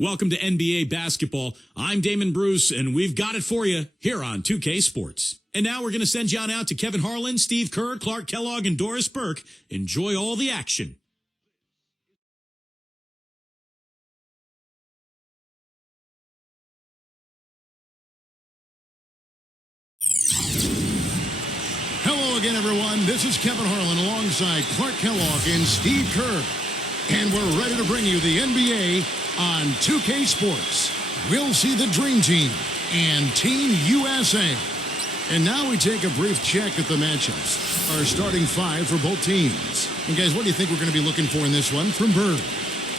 Welcome to NBA basketball. I'm Damon Bruce, and we've got it for you here on 2K Sports. And now we're going to send you on out to Kevin Harlan, Steve Kerr, Clark Kellogg, and Doris Burke. Enjoy all the action. Hello again, everyone. This is Kevin Harlan alongside Clark Kellogg and Steve Kerr. And we're ready to bring you the NBA on 2K Sports. We'll see the Dream Team and Team USA. And now we take a brief check at the matchups. Our starting five for both teams. And guys, what do you think we're going to be looking for in this one from Bird?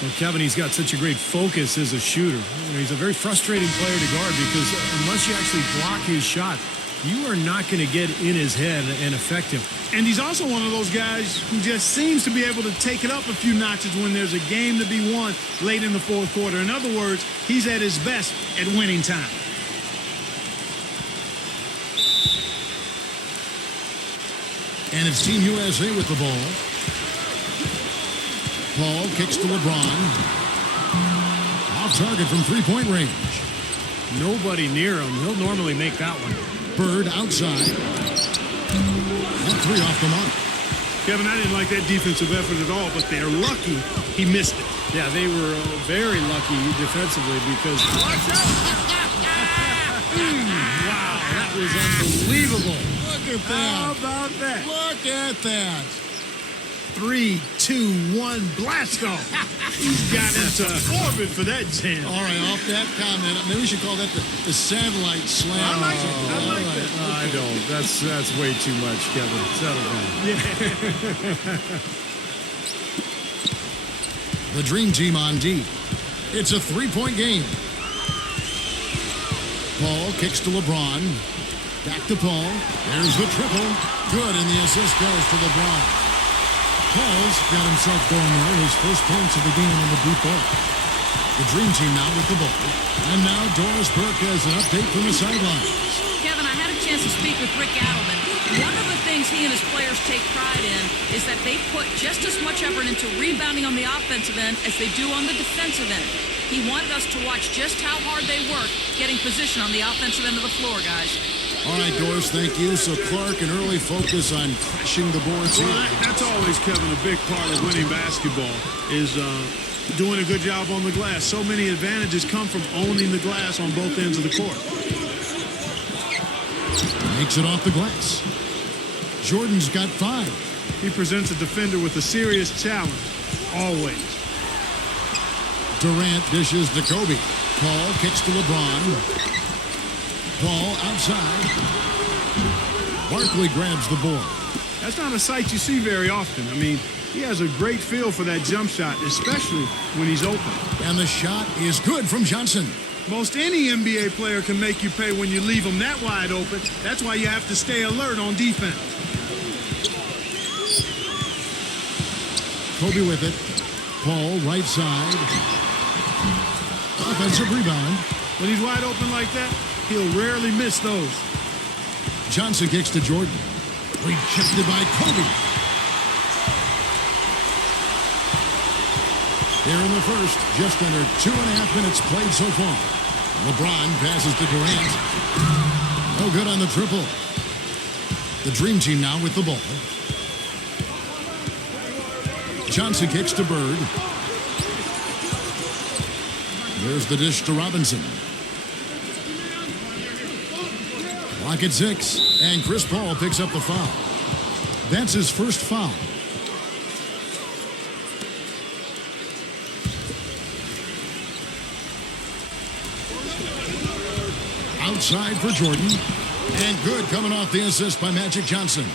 Well, Kevin, he's got such a great focus as a shooter. He's a very frustrating player to guard because unless you actually block his shot, you are not going to get in his head and affect him. And he's also one of those guys who just seems to be able to take it up a few notches when there's a game to be won late in the fourth quarter. In other words, he's at his best at winning time. And it's Team USA with the ball. Paul kicks to LeBron. Off target from three-point range. Nobody near him. He'll normally make that one. Bird outside. And three off the mark. Kevin, I didn't like that defensive effort at all, but they're lucky he missed it. Yeah, they were very lucky defensively because... Watch out! Wow, that was unbelievable. Look at that. How about that? Look at that. 3, 2, 1, blast off. He's got into orbit for that jam. All right, off that comment, maybe we should call that the satellite slam. I like it. I like that. I don't. That's way too much, Kevin. Settle down. The Dream Team on D. It's a three-point game. Paul kicks to LeBron. Back to Paul. There's the triple. Good, and the assist goes to LeBron. Paul's got himself going there. His first points of the game on the deep ball. The Dream Team now with the ball. And now Doris Burke has an update from the sidelines. Kevin, I had a chance to speak with Rick Adelman. One of the things he and his players take pride in is that they put just as much effort into rebounding on the offensive end as they do on the defensive end. He wanted us to watch just how hard they work getting position on the offensive end of the floor, guys. All right, Doris, thank you. So Clark, an early focus on crashing the boards Well, here. that's always, Kevin, a big part of winning basketball is doing a good job on the glass. So many advantages come from owning the glass on both ends of the court. Makes it off the glass. Jordan's got 5. He presents a defender with a serious challenge, always. Durant dishes to Kobe. Paul kicks to LeBron. Paul outside. Barkley grabs the board. That's not a sight you see very often. I mean, he has a great feel for that jump shot, especially when he's open. And the shot is good from Johnson. Most any NBA player can make you pay when you leave them that wide open. That's why you have to stay alert on defense. Kobe with it. Paul right side. Offensive rebound. When he's wide open like that, he'll rarely miss those. Johnson kicks to Jordan. Rejected by Kobe. Here in the first, just under 2.5 minutes played so far. LeBron passes to Durant. No good on the triple. The Dream Team now with the ball. Johnson kicks to Bird. There's the dish to Robinson. Clock at 6, and Chris Paul picks up the foul. That's his first foul. Outside for Jordan. And good coming off the assist by Magic Johnson.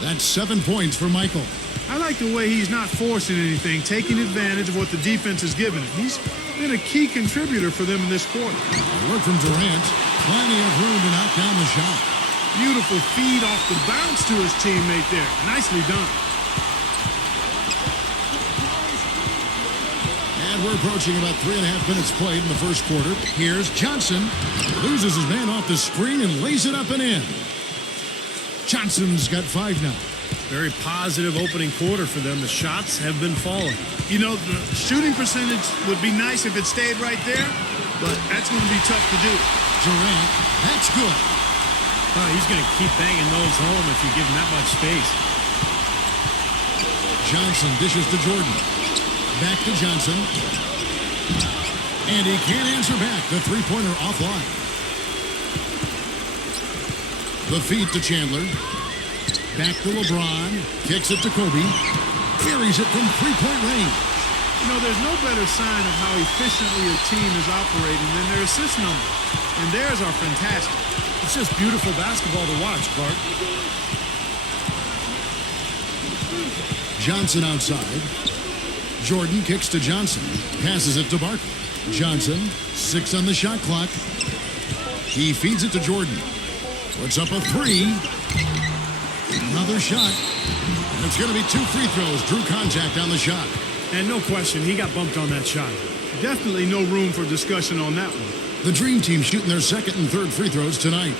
That's 7 points for Michael. I like the way he's not forcing anything, taking advantage of what the defense has given him. He's been a key contributor for them in this quarter. Work from Durant. Plenty of room to knock down the shot. Beautiful feed off the bounce to his teammate there. Nicely done. And we're approaching about 3.5 minutes played in the first quarter. Here's Johnson. Loses his man off the screen and lays it up and in. Johnson's got 5 now. Very positive opening quarter for them. The shots have been falling. You know, the shooting percentage would be nice if it stayed right there, but that's going to be tough to do. Durant, that's good. Oh, he's going to keep banging those home if you give him that much space. Johnson dishes to Jordan. Back to Johnson. And he can't answer back. The three-pointer offline. The feed to Chandler. Back to LeBron. Kicks it to Kobe. Carries it from three-point range. You know, there's no better sign of how efficiently a team is operating than their assist numbers. And theirs are fantastic. It's just beautiful basketball to watch, Clark. Johnson outside. Jordan kicks to Johnson. Passes it to Barkley. Johnson, 6 on the shot clock. He feeds it to Jordan. Puts up a three. Another shot. And it's going to be 2 free throws. Drew contact on the shot. And no question, he got bumped on that shot. Definitely no room for discussion on that one. The Dream Team shooting their second and third free throws tonight.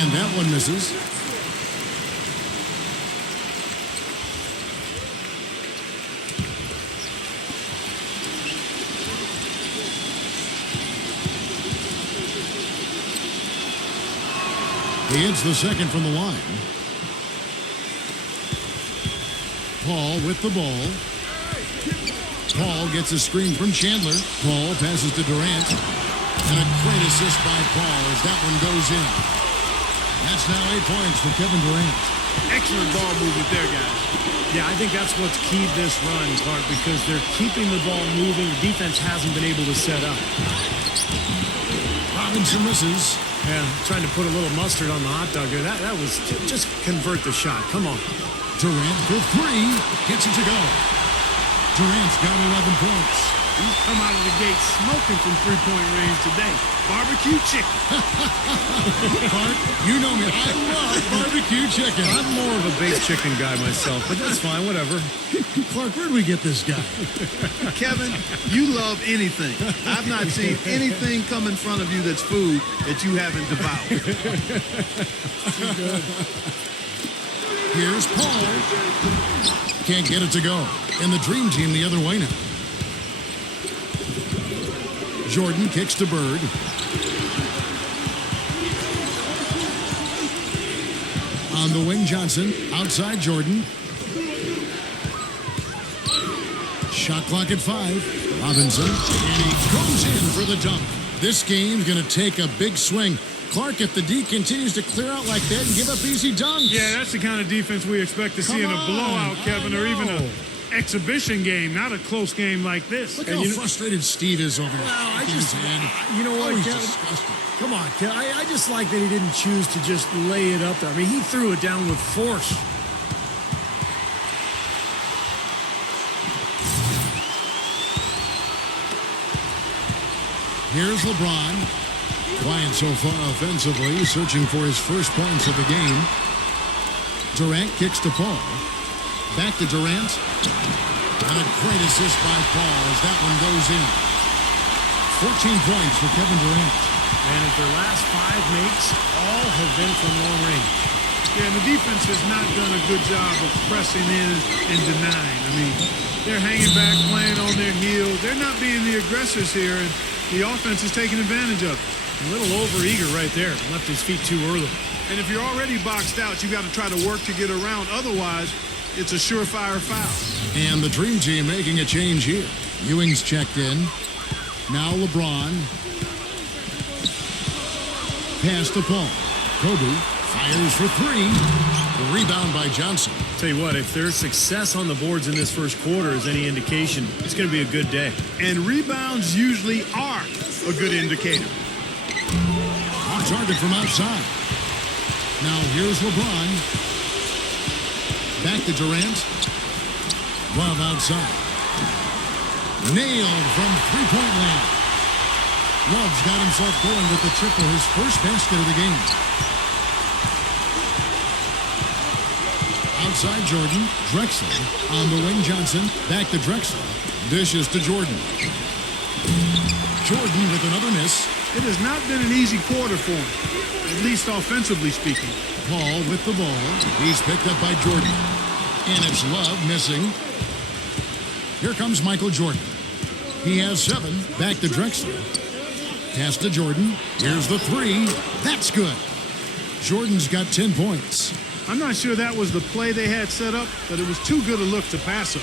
And that one misses. He hits the second from the line. Paul with the ball. Paul gets a screen from Chandler. Paul passes to Durant. And a great assist by Paul as that one goes in. That's now 8 points for Kevin Durant. Excellent ball movement there, guys. Yeah, I think that's what's keyed this run, Clark, because they're keeping the ball moving. The defense hasn't been able to set up. Robinson misses. Yeah, trying to put a little mustard on the hot dog there. That was just convert the shot. Come on. Durant for three. Gets it to go. Durant's got 11 points. He's come out of the gate smoking from three-point range today. Barbecue chicken. Clark, you know me. I love barbecue chicken. I'm more of a baked chicken guy myself, but that's fine, whatever. Clark, where'd we get this guy? Kevin, you love anything. I've not seen anything come in front of you that's food that you haven't devoured. Here's Paul. Can't get it to go. And the Dream Team the other way now. Jordan kicks to Bird. On the wing, Johnson. Outside, Jordan. Shot clock at 5. Robinson. And he goes in for the dunk. This game's going to take a big swing. Clark, if the D continues to clear out like that and give up easy dunks. Yeah, that's the kind of defense we expect to see in a blowout, Kevin, or even an exhibition game, not a close game like this. Look how frustrated Steve is over there. Well, I His just, head. you know what, He's Kevin? disgusting. Come on, Kevin. I just like that he didn't choose to just lay it up there. I mean, he threw it down with force. Here's LeBron. Quiet so far offensively, searching for his first points of the game. Durant kicks to Paul. Back to Durant. And a great assist by Paul as that one goes in. 14 points for Kevin Durant. And at their last 5 makes, all have been from long range. Yeah, and the defense has not done a good job of pressing in and denying. I mean, they're hanging back, playing on their heels. They're not being the aggressors here, and the offense is taking advantage of it. A little over-eager right there. Left his feet too early. And if you're already boxed out, you got to try to work to get around. Otherwise, it's a surefire foul. And the Dream Team making a change here. Ewing's checked in. Now LeBron. Pass to Paul. Kobe fires for 3. The rebound by Johnson. Tell you what, if there's success on the boards in this first quarter is any indication, it's going to be a good day. And rebounds usually are a good indicator. On target from outside. Now here's LeBron. Back to Durant. Love outside. Nailed from three-point land. Love's got himself going with the triple, his first basket of the game. Outside Jordan. Drexler on the wing. Johnson. Back to Drexler. Dishes to Jordan. Jordan with another miss. It has not been an easy quarter for him, at least offensively speaking. Paul with the ball. He's picked up by Jordan. And it's Love missing. Here comes Michael Jordan. He has 7. Back to Drexler. Pass to Jordan. Here's the 3. That's good. Jordan's got 10 points. I'm not sure that was the play they had set up, but it was too good a look to pass up.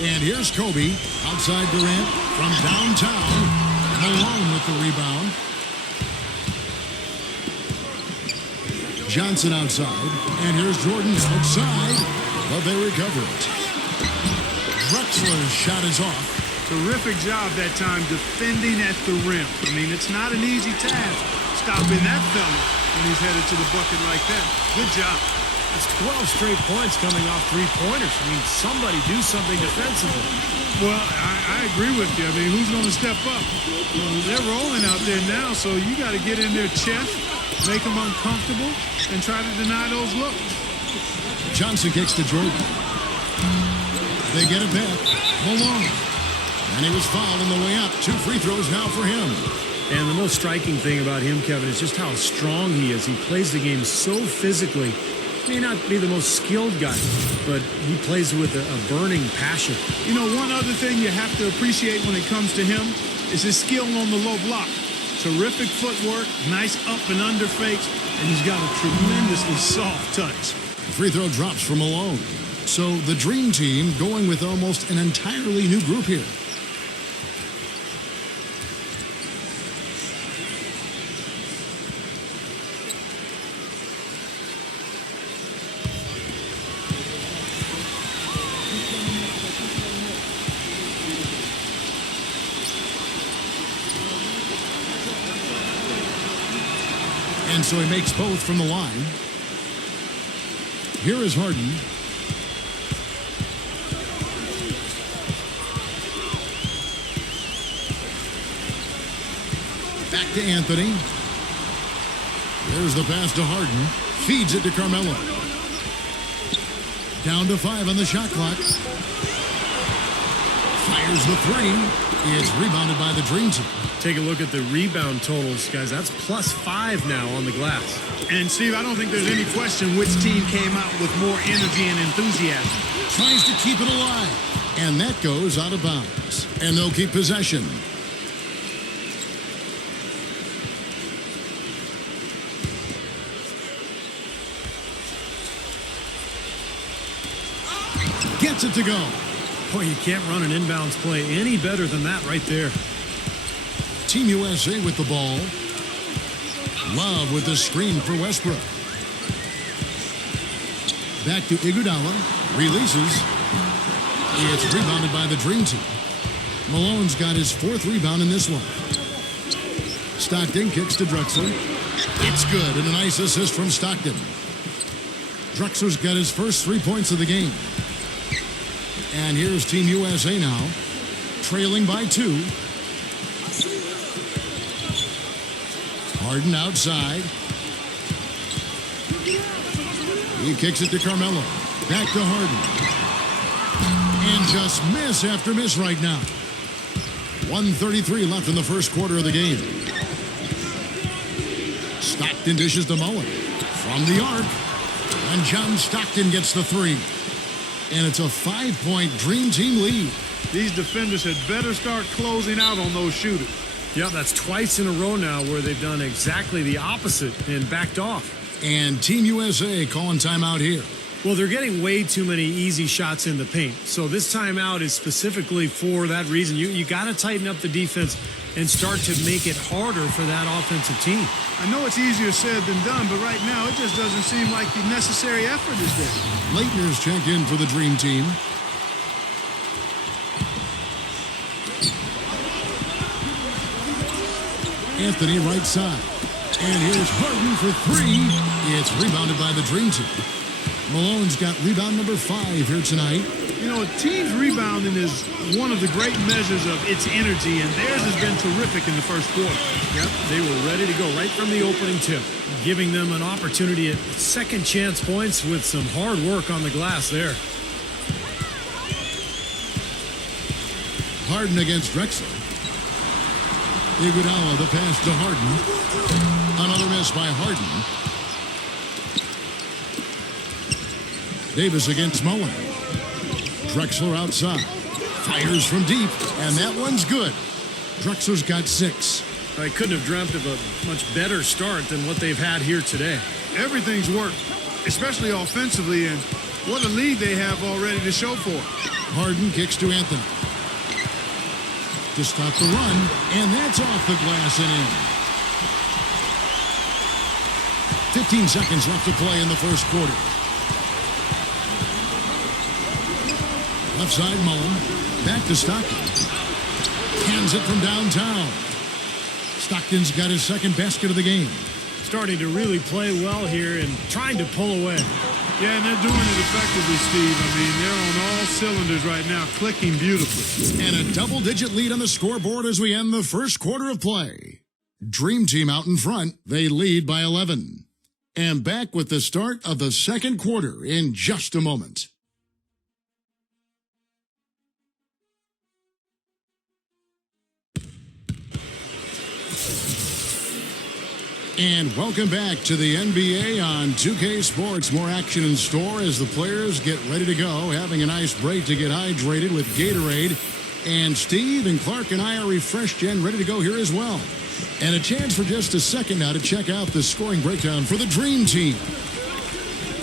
And here's Kobe. Outside Durant from downtown. Malone with the rebound. Johnson outside. And here's Jordan outside. But they recover it. Drexler's shot is off. Terrific job that time defending at the rim. I mean, it's not an easy task stopping that fella when he's headed to the bucket like that. Good job. That's 12 straight points coming off three-pointers. I mean, somebody do something defensively. Well, I agree with you. I mean, who's going to step up? Well, they're rolling out there now, so you got to get in their chest, make them uncomfortable, and try to deny those looks. Johnson kicks to Jordan. They get it back. Malone. And he was fouled on the way up. 2 free throws now for him. And the most striking thing about him, Kevin, is just how strong he is. He plays the game so physically. May not be the most skilled guy, but he plays with a burning passion. You know, one other thing you have to appreciate when it comes to him is his skill on the low block. Terrific footwork, nice up and under fakes, and he's got a tremendously soft touch. The free throw drops from Malone. So the Dream Team going with almost an entirely new group here. And so he makes both from the line. Here is Harden. Back to Anthony. There's the pass to Harden. Feeds it to Carmelo. Down to 5 on the shot clock. Fires the 3. It's rebounded by the Dream Team. Take a look at the rebound totals, guys. That's +5 now on the glass. And, Steve, I don't think there's any question which team came out with more energy and enthusiasm. Tries to keep it alive. And that goes out of bounds. And they'll keep possession. Gets it to go. Boy, you can't run an inbounds play any better than that right there. Team USA with the ball. Love with the screen for Westbrook. Back to Iguodala. Releases. It's rebounded by the Dream Team. Malone's got his 4th rebound in this one. Stockton kicks to Drexler. It's good, and a nice assist from Stockton. Drexler's got his first 3 points of the game. And here's Team USA now, trailing by 2. Harden outside. He kicks it to Carmelo. Back to Harden. And just miss after miss right now. 1:33 left in the first quarter of the game. Stockton dishes to Mullen. From the arc. And John Stockton gets the 3. And it's a 5-point Dream Team lead. These defenders had better start closing out on those shooters. Yeah, that's twice in a row now where they've done exactly the opposite and backed off. And Team USA calling timeout here. Well, they're getting way too many easy shots in the paint. So this timeout is specifically for that reason. You got to tighten up the defense and start to make it harder for that offensive team. I know it's easier said than done, but right now it just doesn't seem like the necessary effort is there. Leitner's checked in for the Dream Team. Anthony right side. And here's Harden for 3. It's rebounded by the Dream Team. Malone's got rebound number 5 here tonight. You know, a team's rebounding is one of the great measures of its energy, and theirs has been terrific in the first quarter. Yep, they were ready to go right from the opening tip, giving them an opportunity at second chance points with some hard work on the glass there. Harden against Drexler. Iguodala, the pass to Harden. Another miss by Harden. Davis against Mullen. Drexler outside. Fires from deep, and that one's good. Drexler's got 6. I couldn't have dreamt of a much better start than what they've had here today. Everything's worked, especially offensively, and what a lead they have already to show for it. Harden kicks to Anthony. To stop the run, and that's off the glass and in. 15 seconds left to play in the first quarter. Left side, Mullen. Back to Stockton. Hands it from downtown. Stockton's got his second basket of the game. Starting to really play well here and trying to pull away. Yeah, and they're doing it effectively, Steve. I mean, they're on all cylinders right now, clicking beautifully. And a double-digit lead on the scoreboard as we end the first quarter of play. Dream Team out in front. They lead by 11. And back with the start of the second quarter in just a moment. And welcome back to the NBA on 2K Sports. More action in store as the players get ready to go, having a nice break to get hydrated with Gatorade. And Steve and Clark and I are refreshed and ready to go here as well. And a chance for just a second now to check out the scoring breakdown for the Dream Team.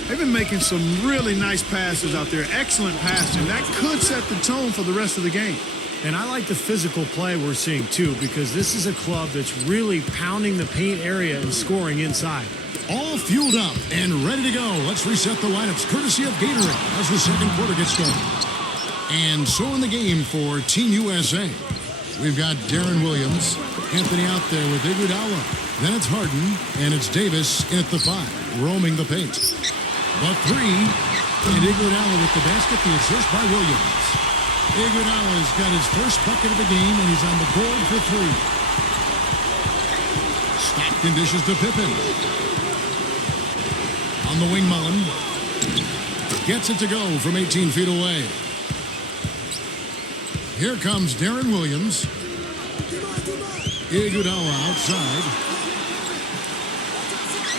They've been making some really nice passes out there, excellent passing. That could set the tone for the rest of the game. And I like the physical play we're seeing, too, because this is a club that's really pounding the paint area and scoring inside. All fueled up and ready to go. Let's reset the lineups courtesy of Gatorade as the second quarter gets started. And so in the game for Team USA, we've got Darren Williams, Anthony out there with Iguodala. Then it's Harden, and it's Davis in at the 5, roaming the paint. The 3, and Iguodala with the basket, the assist by Williams. Iguodala's got his first bucket of the game, and he's on the board for 3. Stockton dishes to Pippen. On the wing, Mullen. Gets it to go from 18 feet away. Here comes Darren Williams. Iguodala outside.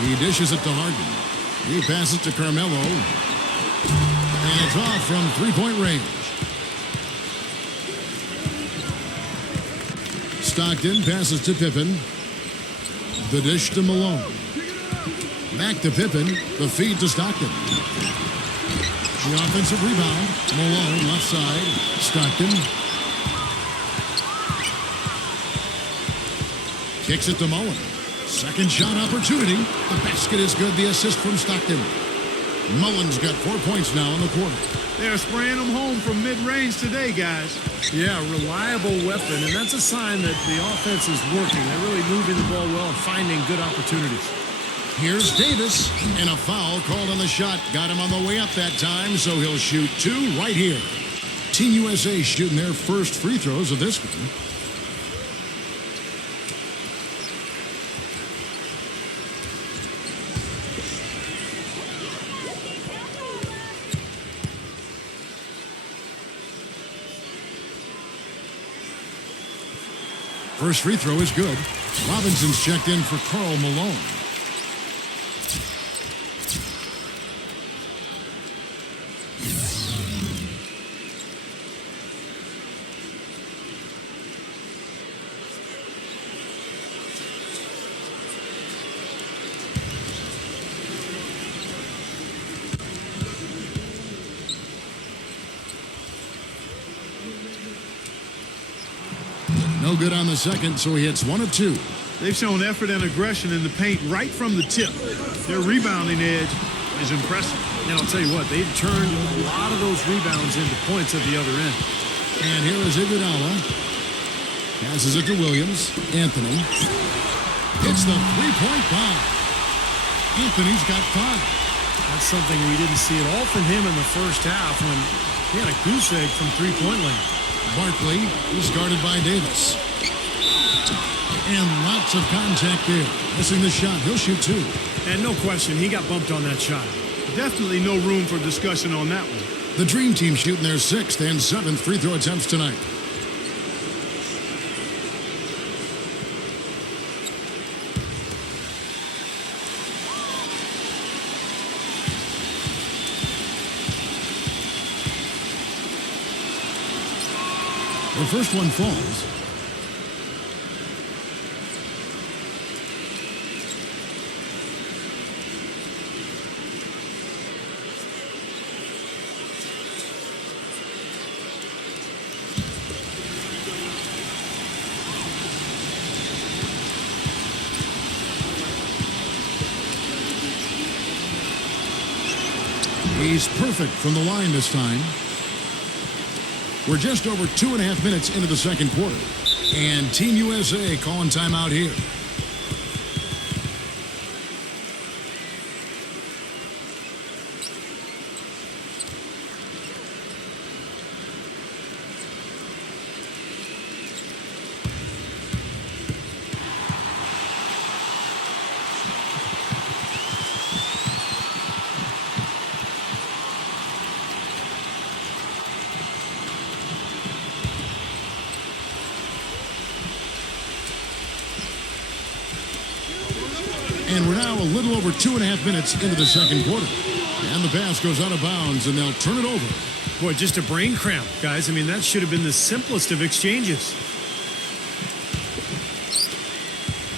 He dishes it to Harden. He passes to Carmelo. And it's off from three-point range. Stockton passes to Pippen. The dish to Malone. Back to Pippen. The feed to Stockton. The offensive rebound. Malone left side. Stockton. Kicks it to Mullen. Second shot opportunity. The basket is good. The assist from Stockton. Mullen's got 4 points now in the quarter. They're spraying them home from mid-range today, guys. Yeah, reliable weapon, and that's a sign that the offense is working. They're really moving the ball well and finding good opportunities. Here's Davis, and a foul called on the shot. Got him on the way up that time, so he'll shoot 2 right here. Team USA shooting their first free throws of this one. First free throw is good. Robinson's checked in for Karl Malone. No good on the second, so he hits 1 of 2. They've shown effort and aggression in the paint right from the tip. Their rebounding edge is impressive. Now, I'll tell you what, they've turned a lot of those rebounds into points at the other end. And here is Iguodala. Passes it to Williams. Anthony. Hits the three-point bomb. Anthony's got 5. That's something we didn't see at all from him in the first half when he had a goose egg from three-point land. Barkley is guarded by Davis. And lots of contact there. Missing the shot. He'll shoot two. And no question, he got bumped on that shot. Definitely no room for discussion on that one. The Dream Team shooting their 6th and 7th free throw attempts tonight. The first one falls. He's perfect from the line this time. We're just over 2.5 minutes into the second quarter. And Team USA calling timeout here. And we're now a little over 2.5 minutes into the second quarter. And the pass goes out of bounds, and they'll turn it over. Boy, just a brain cramp, guys. I mean, that should have been the simplest of exchanges.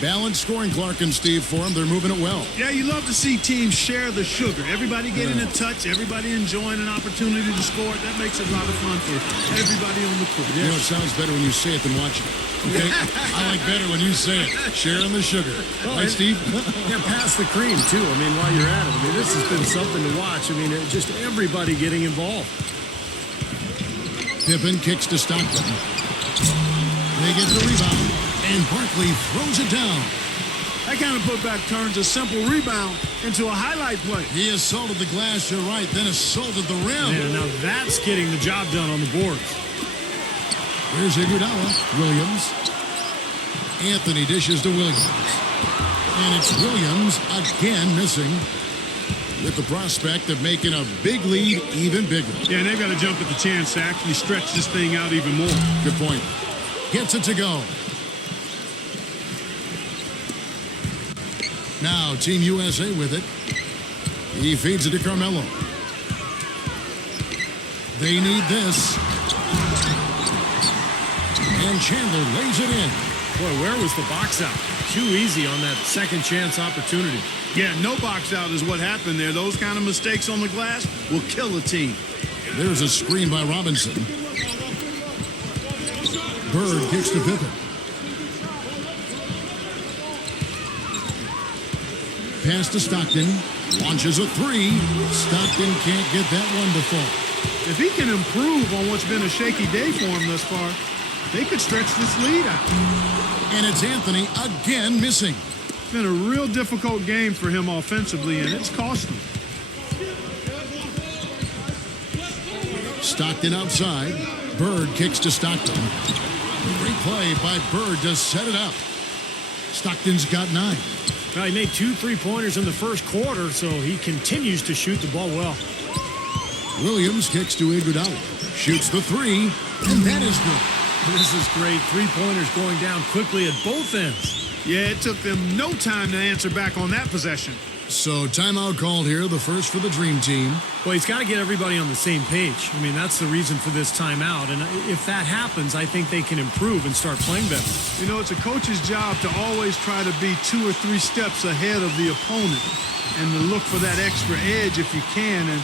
Balanced scoring, Clark and Steve, for them. They're moving it well. Yeah, you love to see teams share the sugar. Everybody getting a touch, everybody enjoying an opportunity to score. That makes it a lot of fun for everybody on the court. You know, it sounds better when you say it than watch it. Okay? I like better when you say it. Sharing the sugar. Right, Steve? Yeah, pass the cream, too. I mean, while you're at it. I mean, this has been something to watch. I mean, just everybody getting involved. Pippen kicks to Stockton. They get the rebound, and Barkley throws it down. That kind of putback turns a simple rebound into a highlight play. He assaulted the glass, you're right, then assaulted the rim. Yeah, now that's getting the job done on the boards. Here's Iguodala. Williams. Anthony dishes to Williams. And it's Williams again missing, with the prospect of making a big lead even bigger. Yeah, and they've got to jump at the chance to actually stretch this thing out even more. Good point. Gets it to go. Now Team USA with it. He feeds it to Carmelo. They need this. And Chandler lays it in. Boy, where was the box out? Too easy on that second chance opportunity. Yeah, no box out is what happened there. Those kind of mistakes on the glass will kill a team. There's a screen by Robinson. Bird kicks to Pippen. Pass to Stockton. Launches a three. Stockton can't get that one to fall. If he can improve on what's been a shaky day for him thus far, they could stretch this lead out. And it's Anthony again missing. It's been a real difficult game for him offensively, and it's cost him. Stockton outside. Bird kicks to Stockton. Great play by Bird to set it up. Stockton's got 9. Now, he made 2 3-pointers in the first quarter, so he continues to shoot the ball well. Williams kicks to Iguodala. Shoots the 3, and that is good. This is great. 3-pointers going down quickly at both ends. Yeah, it took them no time to answer back on that possession. So timeout called here, the first for the Dream Team. Well, he's got to get everybody on the same page. I mean, that's the reason for this timeout. And if that happens, I think they can improve and start playing better. You know, it's a coach's job to always try to be 2 or 3 steps ahead of the opponent and to look for that extra edge if you can. And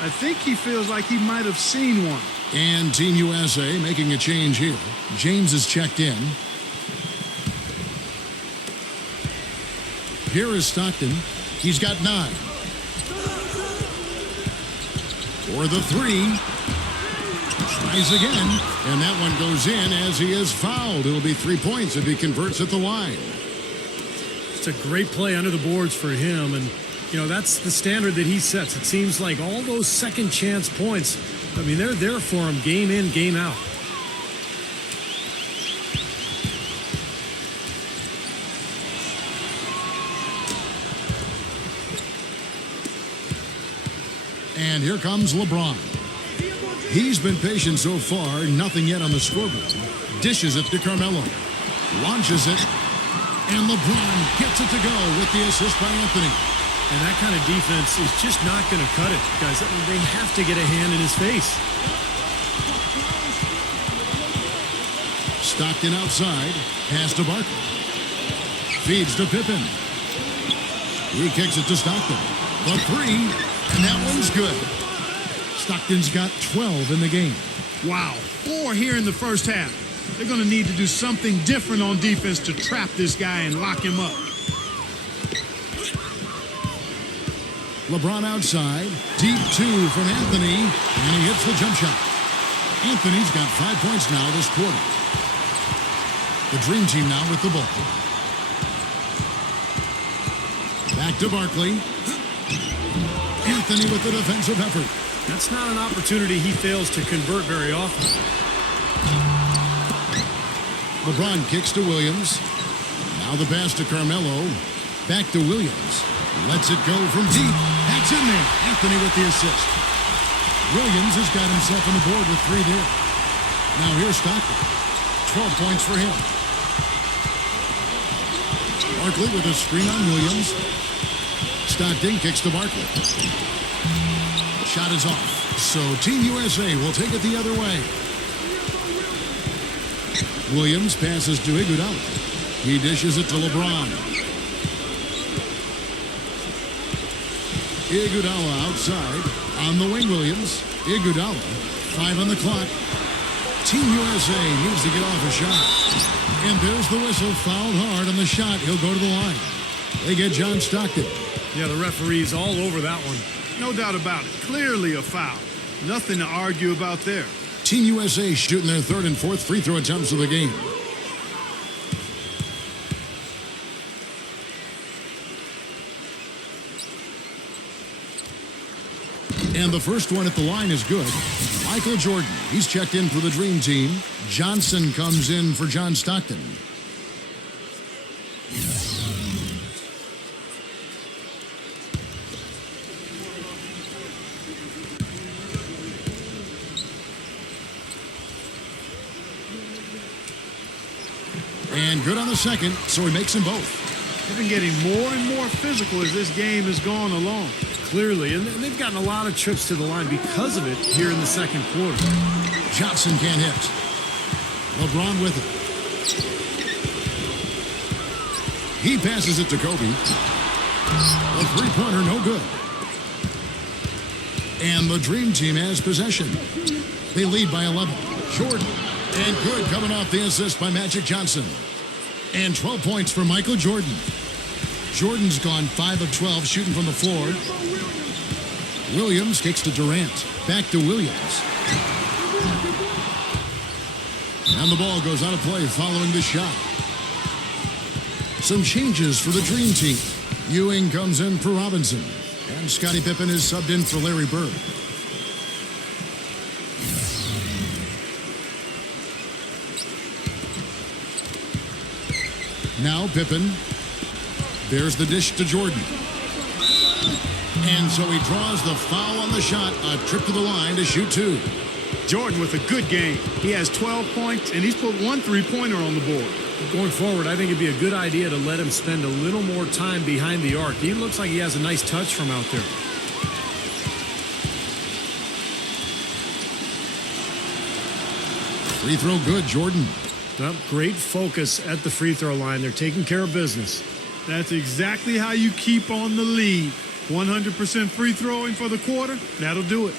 I think he feels like he might have seen one. And Team USA making a change here. James is checked in. Here is Stockton. He's got 9. For the 3. Tries again. And that one goes in as he is fouled. It'll be 3 points if he converts at the line. It's a great play under the boards for him. And You know, that's the standard that he sets. It seems like all those second chance points, I mean, they're there for him game in, game out. And here comes LeBron. He's been patient so far, nothing yet on the scoreboard. Dishes it to Carmelo. Launches it. And LeBron gets it to go with the assist by Anthony. And that kind of defense is just not going to cut it, guys. I mean, they have to get a hand in his face. Stockton outside. Pass to Barkley. Feeds to Pippen. He kicks it to Stockton. The three. And that one's good. Stockton's got 12 in the game. Wow, 4 here in the first half. They're going to need to do something different on defense to trap this guy and lock him up. LeBron outside. Deep 2 from Anthony. And he hits the jump shot. Anthony's got 5 points now this quarter. The Dream Team now with the ball. Back to Barkley. Anthony with the defensive effort. That's not an opportunity he fails to convert very often. LeBron kicks to Williams. Now the pass to Carmelo. Back to Williams. Lets it go from deep. That's in there. Anthony with the assist. Williams has got himself on the board with 3 there. Now here's Stockton. 12 points for him. Barkley with a screen on Williams. Stockton kicks to Barkley. Shot is off. So Team USA will take it the other way. Williams passes to Iguodala. He dishes it to LeBron. Iguodala outside. On the wing, Williams. Iguodala. 5 on the clock. Team USA needs to get off a shot. And there's the whistle. Fouled hard on the shot. He'll go to the line. They get John Stockton. Yeah, the referee's all over that one. No doubt about it. Clearly a foul. Nothing to argue about there. Team USA shooting their 3rd and 4th free throw attempts of the game. And the first one at the line is good. Michael Jordan, he's checked in for the Dream Team. Johnson comes in for John Stockton. And good on the second, so he makes them both. They've been getting more and more physical as this game has gone along. Clearly, and they've gotten a lot of trips to the line because of it here in the second quarter. Johnson can't hit. LeBron with it. He passes it to Kobe. The three-pointer, no good. And the Dream Team has possession. They lead by 11. Jordan. And good coming off the assist by Magic Johnson. And 12 points for Michael Jordan. Jordan's gone 5 of 12 shooting from the floor. Williams kicks to Durant. Back to Williams. And the ball goes out of play following the shot. Some changes for the Dream Team. Ewing comes in for Robinson. And Scottie Pippen is subbed in for Larry Bird. Now Pippen. There's the dish to Jordan. And so he draws the foul on the shot. A trip to the line to shoot 2. Jordan with a good game. He has 12 points, and he's put 1 3-pointer on the board. Going forward, I think it'd be a good idea to let him spend a little more time behind the arc. He looks like he has a nice touch from out there. Free throw good, Jordan. Well, great focus at the free throw line. They're taking care of business. That's exactly how you keep on the lead. 100% free throwing for the quarter, that'll do it.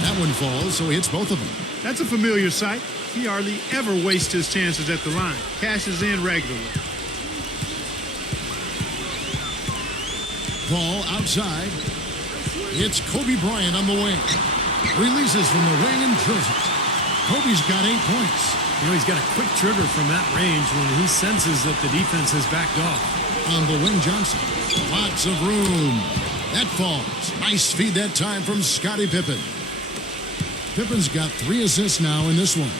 That one falls, so he hits both of them. That's a familiar sight. He hardly ever wastes his chances at the line. Cashes in regularly. Ball outside. It's Kobe Bryant on the wing. Releases from the wing and drills it. Kobe's got 8 points. You know, he's got a quick trigger from that range when he senses that the defense has backed off. On the wing, Johnson. Lots of room. That falls. Nice feed that time from Scottie Pippen. Pippen's got 3 assists now in this one.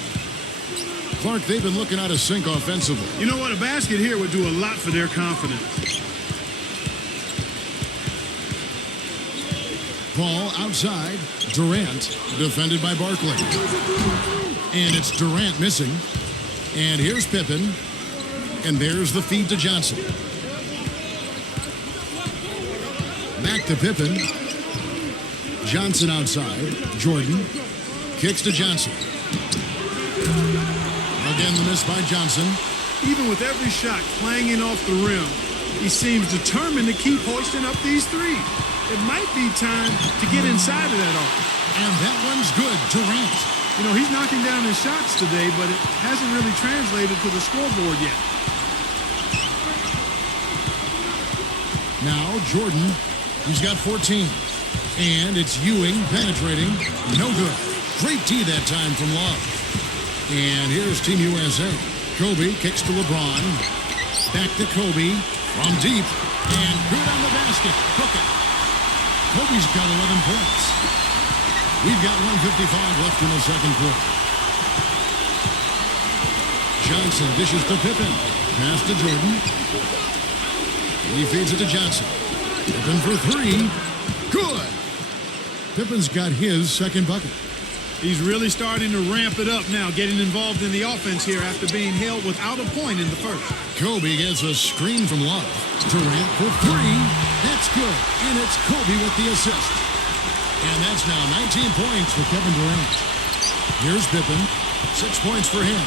Clark, they've been looking out of sync offensively. You know what? A basket here would do a lot for their confidence. Ball outside. Durant, defended by Barkley. And it's Durant missing. And here's Pippen. And there's the feed to Johnson. Back to Pippen. Johnson outside. Jordan. Kicks to Johnson. Again, the miss by Johnson. Even with every shot clanging off the rim, he seems determined to keep hoisting up these threes. It might be time to get inside of that arc. And that one's good. Durant. You know, he's knocking down his shots today, but it hasn't really translated to the scoreboard yet. Now Jordan, he's got 14. And it's Ewing penetrating. No good. Great D that time from Love. And here's Team USA. Kobe kicks to LeBron. Back to Kobe from deep. And good on the basket. Cook it. Kobe's got 11 points. We've got 1:55 left in the second quarter. Johnson dishes to Pippen. Pass to Jordan. He feeds it to Johnson. Pippen for 3. Good. Pippen's got his second bucket. He's really starting to ramp it up now, getting involved in the offense here after being held without a point in the first. Kobe gets a screen from Love. Durant for 3. That's good. And it's Kobe with the assist. And that's now 19 points for Kevin Durant. Here's Pippen. 6 points for him.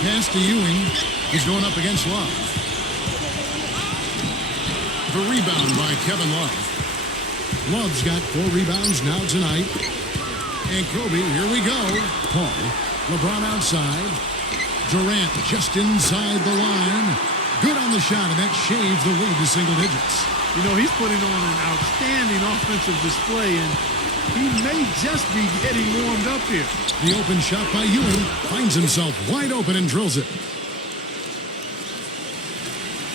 Pass to Ewing. He's going up against Love. The rebound by Kevin Love. Love's got 4 rebounds now tonight. And Kobe, here we go. Paul, LeBron outside. Durant just inside the line. Good on the shot, and that shaves the lead to single digits. You know, he's putting on an outstanding offensive display, and he may just be getting warmed up here. The open shot by Ewing finds himself wide open and drills it.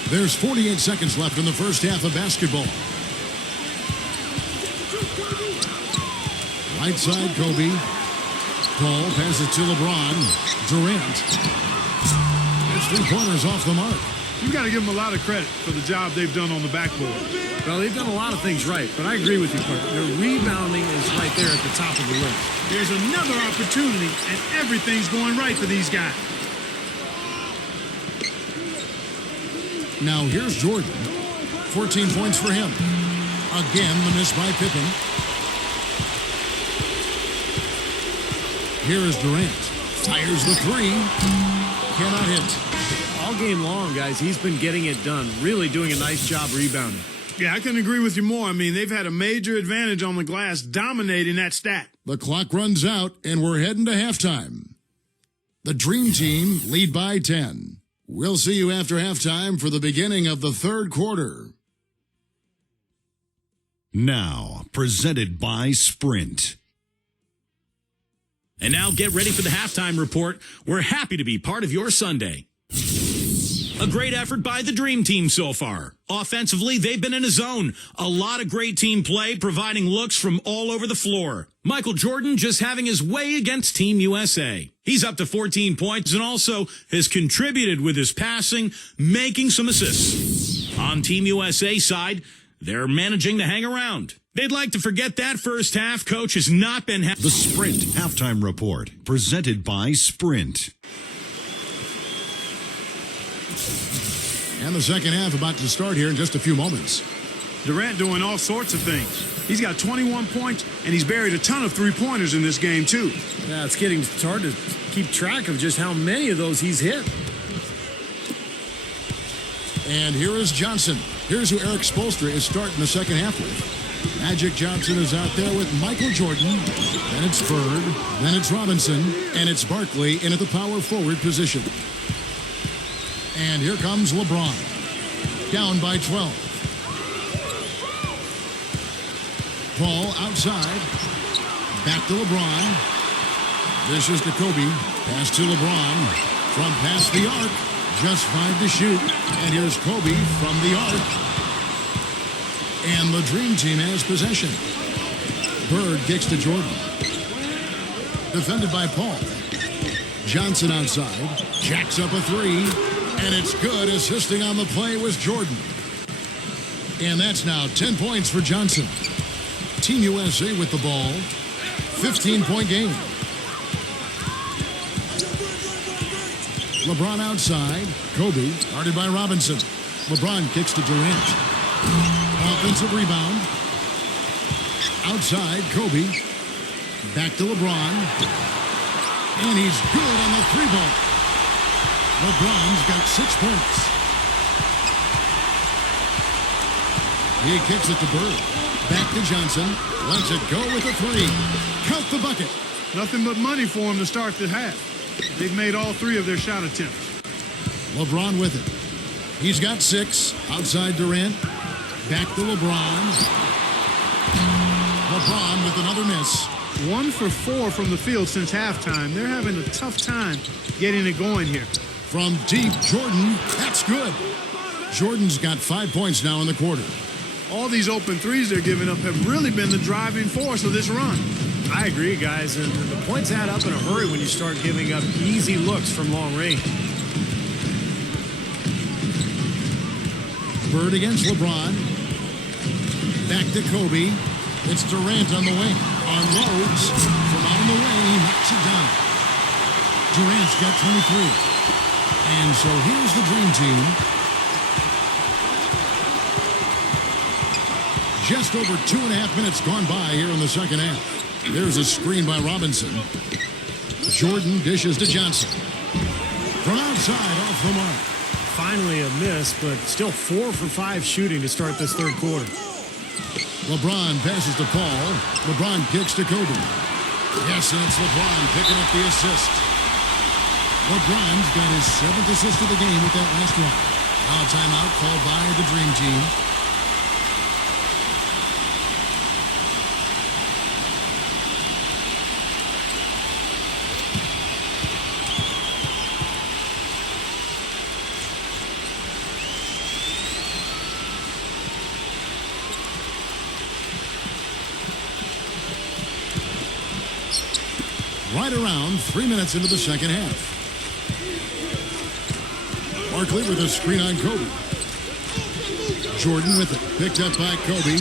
There's 48 seconds left in the first half of basketball. Right side, Kobe. Paul passes to LeBron. Durant. There's 3-pointers off the mark. You've got to give them a lot of credit for the job they've done on the backboard. Well, they've done a lot of things right, but I agree with you, Clark. Their rebounding is right there at the top of the list. There's another opportunity, and everything's going right for these guys. Now here's Jordan. 14 points for him. Again, the miss by Pippen. Here is Durant. Fires the 3. Cannot hit. All game long, guys, he's been getting it done. Really doing a nice job rebounding. Yeah, I couldn't agree with you more. I mean, they've had a major advantage on the glass, dominating that stat. The clock runs out, and we're heading to halftime. The Dream Team lead by 10. We'll see you after halftime for the beginning of the third quarter. Now, presented by Sprint. And now get ready for the halftime report. We're happy to be part of your Sunday. A great effort by the Dream Team so far. Offensively, they've been in a zone. A lot of great team play, providing looks from all over the floor. Michael Jordan just having his way against Team USA. He's up to 14 points and also has contributed with his passing, making some assists. On Team USA side, they're managing to hang around. They'd like to forget that first half. Coach has not been... The Sprint Halftime Report, presented by Sprint. And the second half about to start here in just a few moments. Durant doing all sorts of things. He's got 21 points, and he's buried a ton of three-pointers in this game, too. Yeah, it's hard to keep track of just how many of those he's hit. And here is Johnson. Here's who Eric Spoelstra is starting the second half with. Magic Johnson is out there with Michael Jordan. Then it's Bird. Then it's Robinson. And it's Barkley in at the power forward position. And here comes LeBron. Down by 12. Paul outside. Back to LeBron. This is to Kobe. Pass to LeBron from past the arc. Just 5 to shoot. And here's Kobe from the arc. And the Dream Team has possession. Bird kicks to Jordan. Defended by Paul. Johnson outside. Jacks up a 3. And it's good. Assisting on the play was Jordan. And that's now 10 points for Johnson. Team USA with the ball. 15-point game. LeBron outside. Kobe guarded by Robinson. LeBron kicks to Durant. Offensive rebound. Outside, Kobe. Back to LeBron. And he's good on the 3-ball. LeBron's got 6 points. He kicks it to Bird. Back to Johnson. Lets it go with a 3. Count the bucket. Nothing but money for him to start the half. They've made all 3 of their shot attempts. LeBron with it. He's got 6. Outside Durant. Back to LeBron. LeBron with another miss. 1 for 4 from the field since halftime. They're having a tough time getting it going here. From deep, Jordan. That's good. Jordan's got 5 points now in the quarter. All these open threes they're giving up have really been the driving force of this run. I agree, guys. And the points add up in a hurry when you start giving up easy looks from long range. Bird against LeBron. Back to Kobe. It's Durant on the wing. Unloads. From out of the way, he knocks it down. Durant's got 23. And so here's the Dream Team. Just over 2.5 minutes gone by here in the second half. There's a screen by Robinson. Jordan dishes to Johnson. From outside, off the mark. Finally a miss, but still 4 for 5 shooting to start this third quarter. LeBron passes to Paul. LeBron kicks to Kobe. Yes, and it's LeBron picking up the assist. LeBron's got his 7th assist of the game with that last one. Now a timeout called by the Dream Team. Right around 3 minutes into the second half. Barkley with a screen on Kobe. Jordan with it. Picked up by Kobe.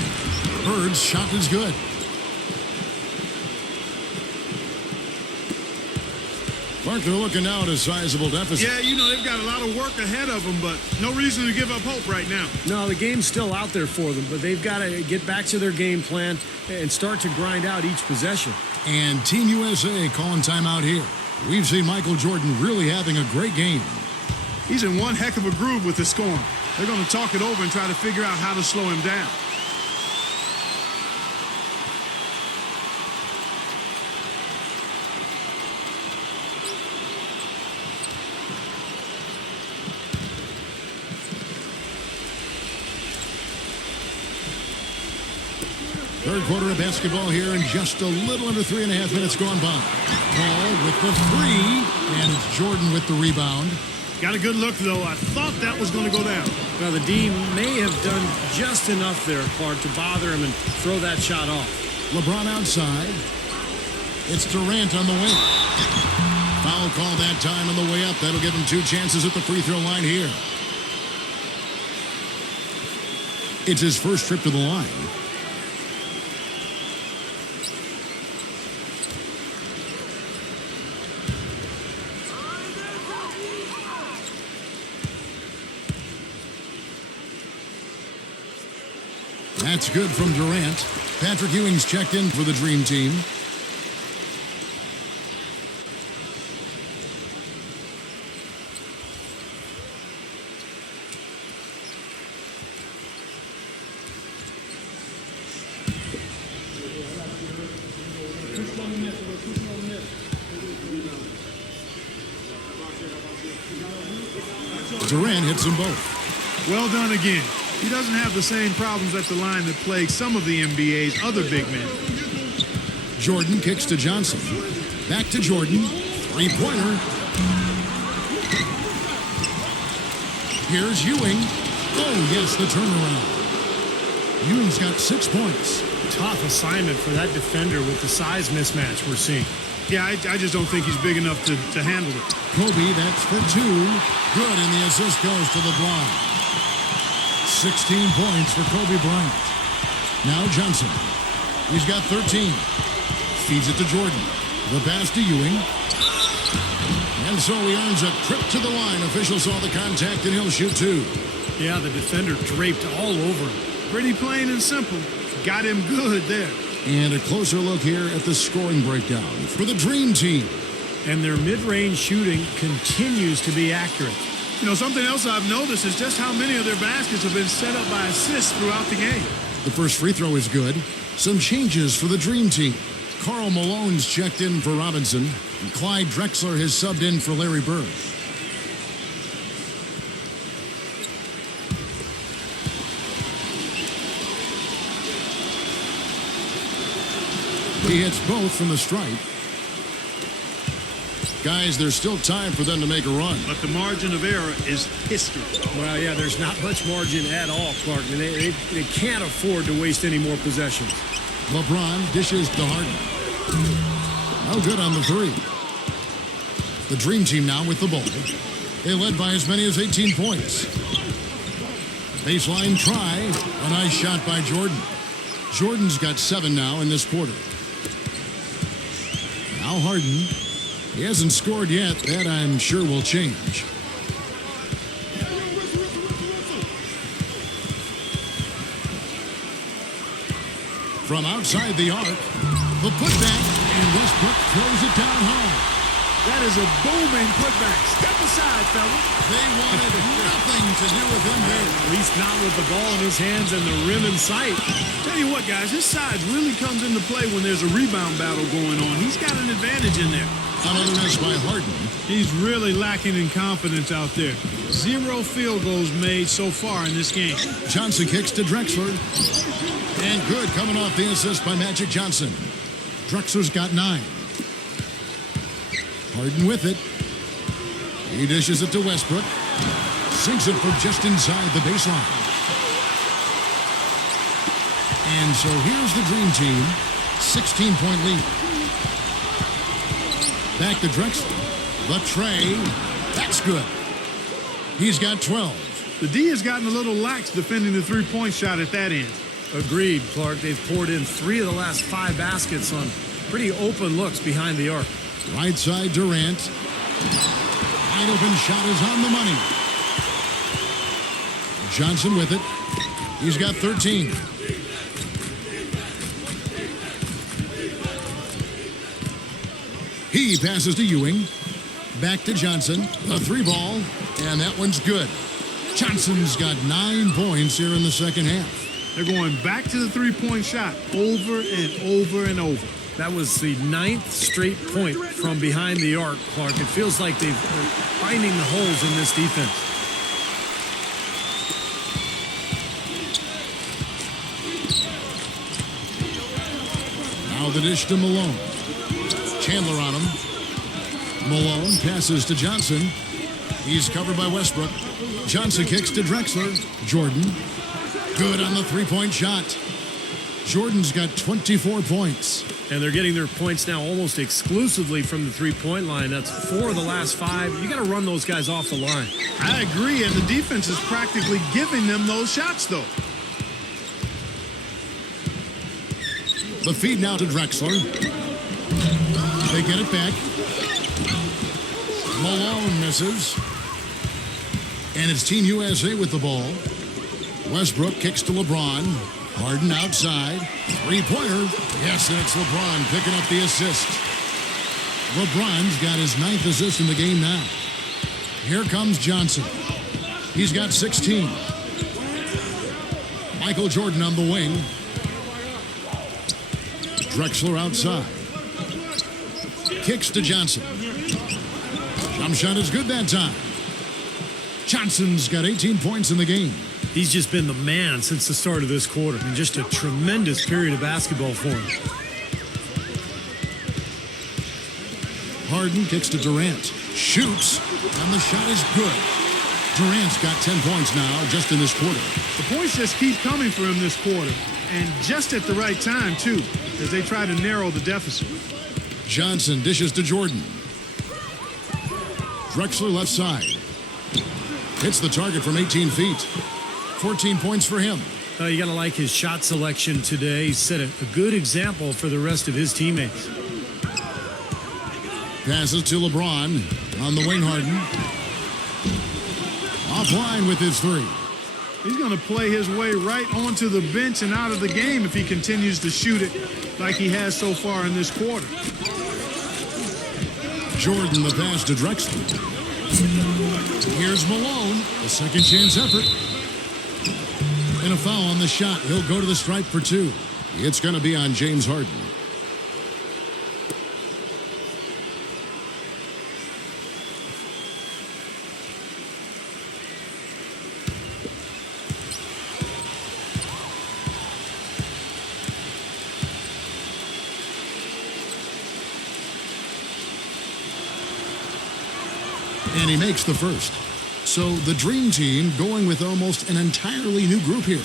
Bird's shot is good. Clark, they're looking now at a sizable deficit. Yeah, you know, they've got a lot of work ahead of them, but no reason to give up hope right now. No, the game's still out there for them, but they've got to get back to their game plan and start to grind out each possession. And Team USA calling timeout here. We've seen Michael Jordan really having a great game. He's in one heck of a groove with the scoring. They're going to talk it over and try to figure out how to slow him down. Third quarter of basketball here and just a little under 3.5 minutes gone by. Paul with the 3, and it's Jordan with the rebound. Got a good look, though. I thought that was going to go down. Well, the D may have done just enough there, Clark, to bother him and throw that shot off. LeBron outside. It's Durant on the wing. Foul call that time on the way up. That'll give him 2 chances at the free throw line here. It's his first trip to the line. That's good from Durant. Patrick Ewing's checked in for the Dream Team. Durant hits them both. Well done again. He doesn't have the same problems at the line that plague some of the NBA's other big men. Jordan kicks to Johnson. Back to Jordan. Three-pointer. Here's Ewing. Oh, yes, the turnaround. Ewing's got 6 points. Tough assignment for that defender with the size mismatch we're seeing. Yeah, I just don't think he's big enough to handle it. Kobe, that's for 2. Good, and the assist goes to LeBron. 16 points for Kobe Bryant. Now Johnson. He's got 13. Feeds it to Jordan. The pass to Ewing. And so he earns a trip to the line. Officials saw the contact, and he'll shoot 2. Yeah, the defender draped all over him. Pretty plain and simple. Got him good there. And a closer look here at the scoring breakdown for the Dream Team. And their mid-range shooting continues to be accurate. You know, something else I've noticed is just how many of their baskets have been set up by assists throughout the game. The first free throw is good. Some changes for the Dream Team. Karl Malone's checked in for Robinson. And Clyde Drexler has subbed in for Larry Bird. He hits both from the stripe. Guys, there's still time for them to make a run. But the margin of error is history. Well, yeah, there's not much margin at all, Clark. And they can't afford to waste any more possessions. LeBron dishes to Harden. No good on the 3. The Dream Team now with the ball. They led by as many as 18 points. Baseline try. A nice shot by Jordan. Jordan's got 7 now in this quarter. Now Harden. He hasn't scored yet. That, I'm sure, will change. From outside the arc, the putback, and Westbrook throws it down home. That is a booming putback. Step aside, fellas. They wanted nothing to do with him there. At least not with the ball in his hands and the rim in sight. Tell you what, guys, his size really comes into play when there's a rebound battle going on. He's got an advantage in there. Another miss by Harden. He's really lacking in confidence out there. 0 field goals made so far in this game. Johnson kicks to Drexler. And good, coming off the assist by Magic Johnson. Drexler's got 9. Harden with it. He dishes it to Westbrook. Sinks it from just inside the baseline. And so here's the Dream Team. 16-point lead. Back to Drexler. The tray. That's good. He's got 12. The D has gotten a little lax defending the three-point shot at that end. Agreed, Clark. They've poured in 3 of the last 5 baskets on pretty open looks behind the arc. Right side, Durant. Wide open shot is on the money. Johnson with it. He's got 13. He passes to Ewing. Back to Johnson. The 3-ball. And that one's good. Johnson's got 9 points here in the second half. They're going back to the three-point shot over and over and over. That was the 9th straight point from behind the arc, Clark. It feels like they're finding the holes in this defense. Now the dish to Malone. Chandler on him. Malone passes to Johnson. He's covered by Westbrook. Johnson kicks to Drexler. Jordan. Good on the 3-point shot. Jordan's got 24 points. And they're getting their points now almost exclusively from the 3-point line. That's 4 of the last 5. You got to run those guys off the line. I agree, and the defense is practically giving them those shots, though. The feed now to Drexler. They get it back. Malone misses. And it's Team USA with the ball. Westbrook kicks to LeBron. Harden outside. 3-pointer. Yes, and it's LeBron picking up the assist. LeBron's got his 9th assist in the game now. Here comes Johnson. He's got 16. Michael Jordan on the wing. Drexler outside. Kicks to Johnson. Jump shot is good that time. Johnson's got 18 points in the game. He's just been the man since the start of this quarter. I mean, just a tremendous period of basketball for him. Harden kicks to Durant. Shoots, and the shot is good. Durant's got 10 points now just in this quarter. The points just keep coming for him this quarter, and just at the right time, too, as they try to narrow the deficit. Johnson dishes to Jordan. Drexler left side. Hits the target from 18 feet. 14 points for him. You got to like his shot selection today. He set a good example for the rest of his teammates. Passes to LeBron on the wing. Harden. Offline with his three. He's going to play his way right onto the bench and out of the game if he continues to shoot it like he has so far in this quarter. Jordan the pass to Drexler. Here's Malone, a second chance effort. And a foul on the shot. He'll go to the stripe for two. It's going to be on James Harden. And he makes the first. So the Dream Team going with almost an entirely new group here.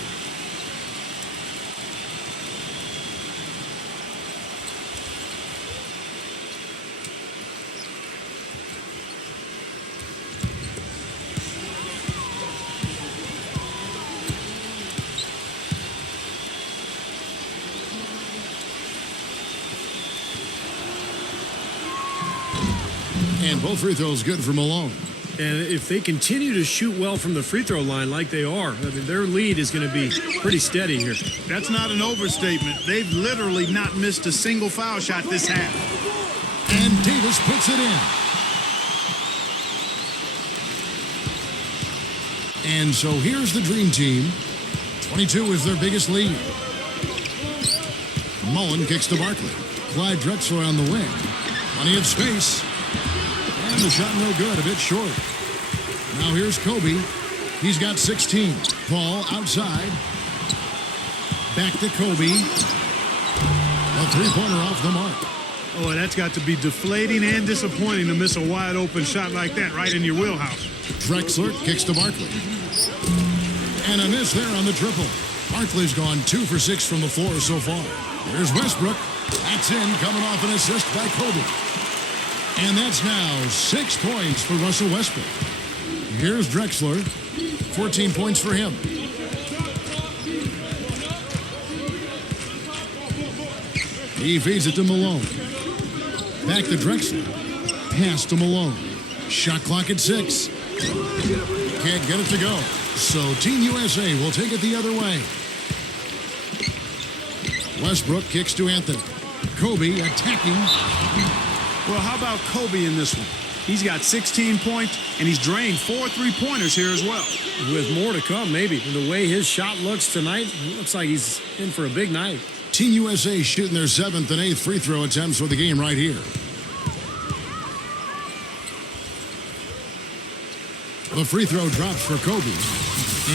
And both free throws good for Malone. And if they continue to shoot well from the free throw line like they are, I mean, their lead is going to be pretty steady here. That's not an overstatement. They've literally not missed a single foul shot this half. And Davis puts it in. And so here's the Dream Team. 22 is their biggest lead. Mullen kicks to Barkley. Clyde Drexler on the wing. Plenty of space. And the shot no good, a bit short. Now here's Kobe. He's got 16. Paul outside. Back to Kobe. A three-pointer off the mark. Oh, that's got to be deflating and disappointing to miss a wide-open shot like that right in your wheelhouse. Drexler kicks to Barkley. And a miss there on the triple. Barkley's gone 2 for 6 from the floor so far. Here's Westbrook. That's in, coming off an assist by Kobe. And that's now 6 points for Russell Westbrook. Here's Drexler. 14 points for him. He feeds it to Malone. Back to Drexler. Pass to Malone. Shot clock at 6. Can't get it to go. So Team USA will take it the other way. Westbrook kicks to Anthony. Kobe attacking. Well, how about Kobe in this one? He's got 16 points, and he's drained 4 3-pointers here as well. With more to come, maybe. The way his shot looks tonight, it looks like he's in for a big night. Team USA shooting their 7th and 8th free throw attempts for the game right here. The free throw drops for Kobe.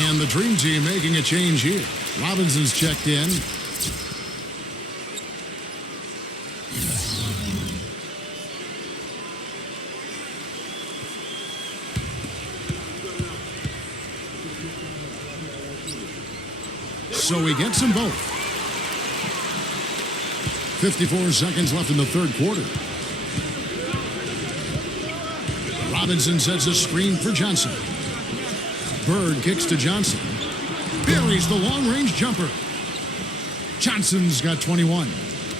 And the Dream Team making a change here. Robinson's checked in. So he gets them both. 54 seconds left in the third quarter. Robinson sets a screen for Johnson. Bird kicks to Johnson. Buries the long-range jumper. Johnson's got 21.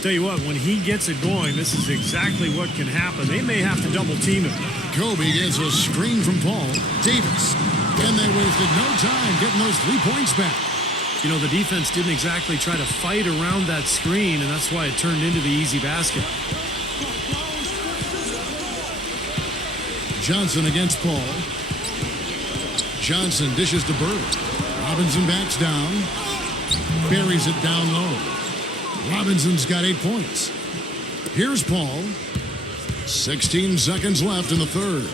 Tell you what, when he gets it going, this is exactly what can happen. They may have to double team him. Kobe gets a screen from Paul. Davis. And they wasted no time getting those 3 points back. You know, the defense didn't exactly try to fight around that screen, and that's why it turned into the easy basket. Johnson against Paul. Johnson dishes to Bird. Robinson backs down. Buries it down low. Robinson's got 8 points. Here's Paul. 16 seconds left in the third.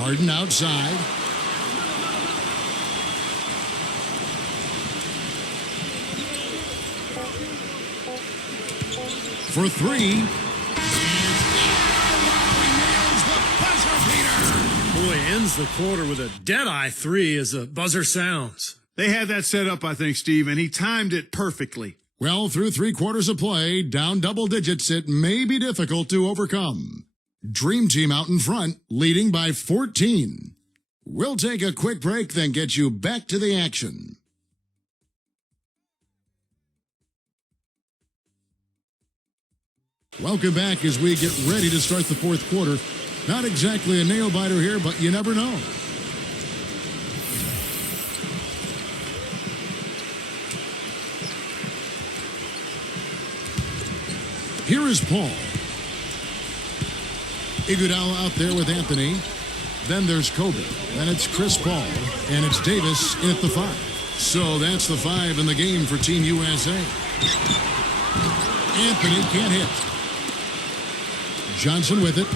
Harden outside. For 3. ends the quarter with a dead-eye three as the buzzer sounds. They had that set up, I think, Steve, and he timed it perfectly. Well, through 3 quarters of play, down double digits, it may be difficult to overcome. Dream Team out in front, leading by 14. We'll take a quick break, then get you back to the action. Welcome back as we get ready to start the 4th quarter. Not exactly a nail-biter here, but you never know. Here is Paul. Iguodala out there with Anthony. Then there's Kobe. Then it's Chris Paul. And it's Davis in at the 5. So that's the 5 in the game for Team USA. Anthony can't hit. Johnson with it.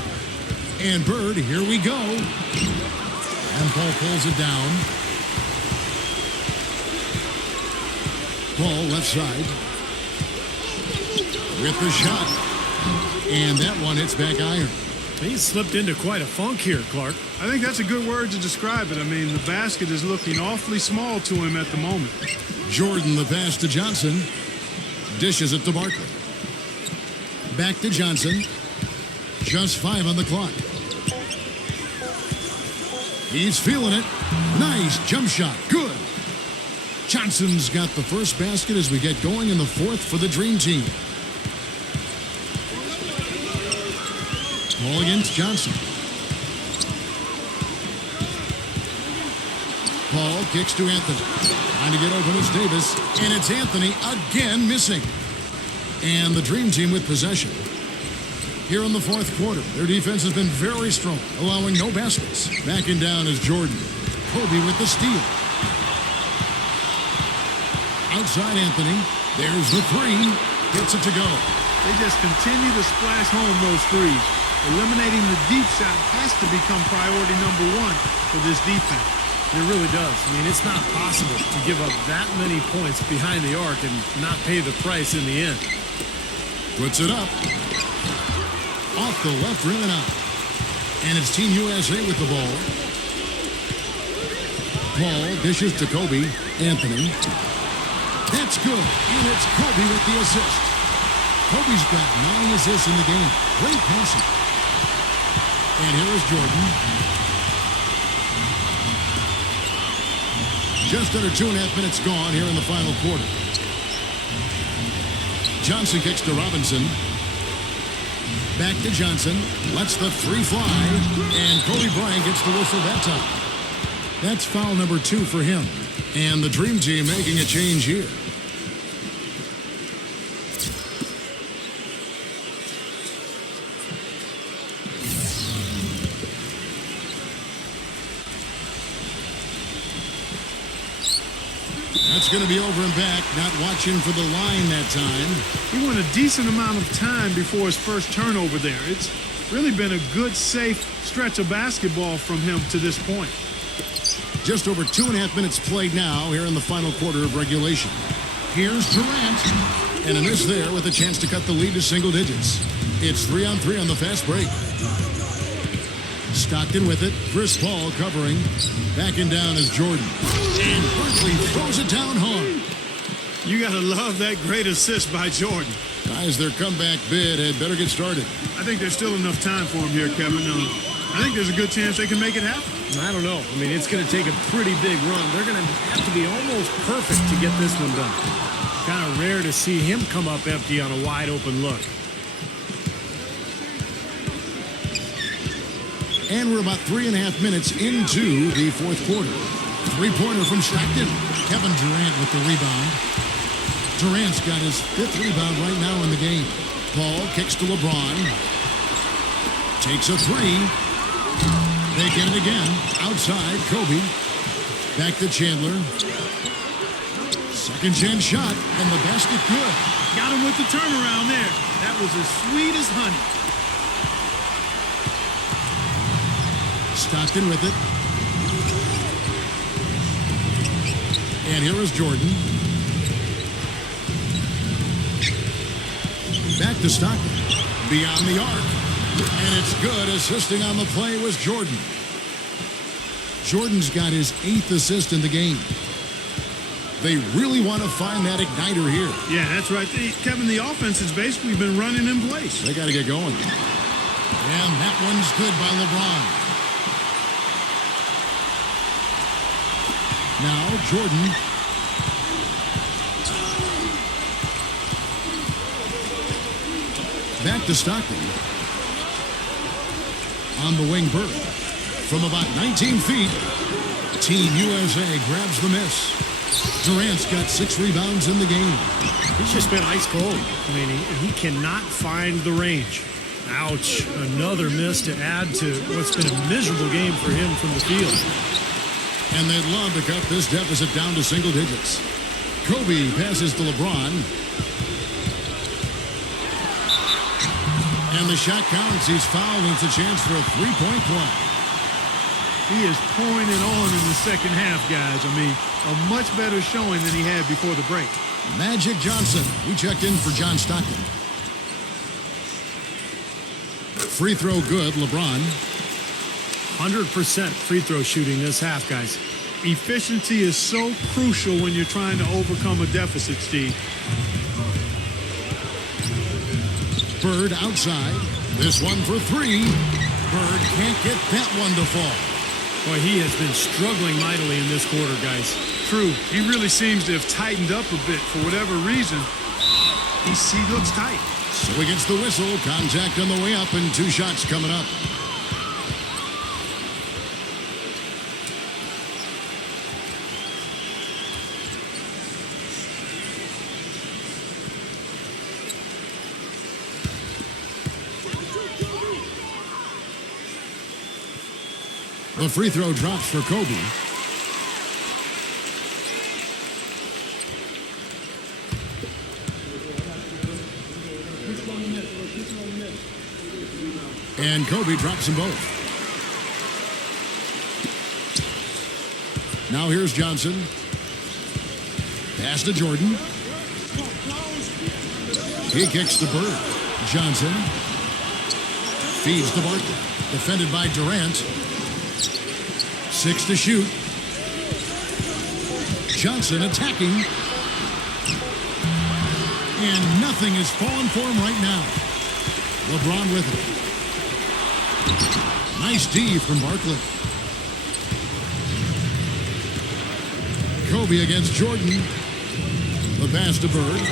And Bird, here we go. And Paul pulls it down. Paul left side. With the shot. And that one hits back iron. He's slipped into quite a funk here, Clark. I think that's a good word to describe it. I mean, the basket is looking awfully small to him at the moment. Jordan, the pass to Johnson. Dishes it to Barkley. Back to Johnson. Just 5 on the clock. He's feeling it. Nice jump shot. Good. Johnson's got the first basket as we get going in the 4th for the Dream Team. Ball against Johnson. Paul kicks to Anthony. Trying to get open is Davis. And it's Anthony again missing. And the Dream Team with possession. Here in the 4th quarter, their defense has been very strong, allowing no baskets. Backing down is Jordan. Kobe with the steal. Outside Anthony. There's the 3. Gets it to go. They just continue to splash home those threes. Eliminating the deep shot has to become priority number 1 for this defense. It really does. I mean, it's not possible to give up that many points behind the arc and not pay the price in the end. Puts it up. Off the left rim and out. And it's Team USA with the ball. Paul dishes to Kobe. Anthony. That's good. And it's Kobe with the assist. Kobe's got 9 assists in the game. Great passing. And here is Jordan. Just under 2.5 minutes gone here in the final quarter. Johnson kicks to Robinson. Back to Johnson. Lets the 3 fly. And Kobe Bryant gets the whistle that time. That's foul number 2 for him. And the Dream Team making a change here. That's going to be over and back, not watching for the line that time. He went a decent amount of time before his first turnover there. It's really been a good, safe stretch of basketball from him to this point. Just over 2.5 minutes played now here in the final quarter of regulation. Here's Durant. And a miss there with a chance to cut the lead to single digits. It's 3-on-3 on the fast break. Stockton with it. Chris Paul covering. Backing down is Jordan. And Barkley throws it down hard. You got to love that great assist by Jordan. Guys, their comeback bid had better get started. I think there's still enough time for him here, Kevin. I think there's a good chance they can make it happen. I don't know. I mean, it's going to take a pretty big run. They're going to have to be almost perfect to get this one done. Kind of rare to see him come up empty on a wide open look. And we're about 3.5 minutes into the 4th quarter. 3-pointer from Stockton. Kevin Durant with the rebound. Durant's got his 5th rebound right now in the game. Paul kicks to LeBron. Takes a 3. They get it again. Outside, Kobe. Back to Chandler. Second chance shot, and the basket good. Got him with the turnaround there. That was as sweet as honey. Stockton with it. And here is Jordan. Back to Stockton. Beyond the arc. And it's good. Assisting on the play was Jordan. Jordan's got his 8th assist in the game. They really want to find that igniter here. Yeah, that's right. Kevin, the offense has basically been running in place. They got to get going. And that one's good by LeBron. Now Jordan. Back to Stockton. On the wing, Bird. From about 19 feet, Team USA grabs the miss. Durant's got 6 rebounds in the game. He's just been ice cold. I mean, he cannot find the range. Ouch. Another miss to add to what's been a miserable game for him from the field. And they'd love to cut this deficit down to single digits. Kobe passes to LeBron. And the shot counts. He's fouled, and it's a chance for a 3-point play. He is pouring it on in the second half, guys. I mean, a much better showing than he had before the break. Magic Johnson. We checked in for John Stockton. Free throw good, LeBron. 100% free throw shooting this half, guys. Efficiency is so crucial when you're trying to overcome a deficit, Steve. Bird outside. This one for 3. Bird can't get that one to fall. Boy, he has been struggling mightily in this quarter, guys. True. He really seems to have tightened up a bit for whatever reason. He looks tight. So he gets the whistle. Contact on the way up and 2 shots coming up. The free throw drops for Kobe. And Kobe drops them both. Now here's Johnson. Pass to Jordan. He kicks to Bird. Johnson feeds to Barkley. Defended by Durant. 6 to shoot. Johnson attacking. And nothing is falling for him right now. LeBron with it. Nice D from Barkley. Kobe against Jordan. The pass to Bird.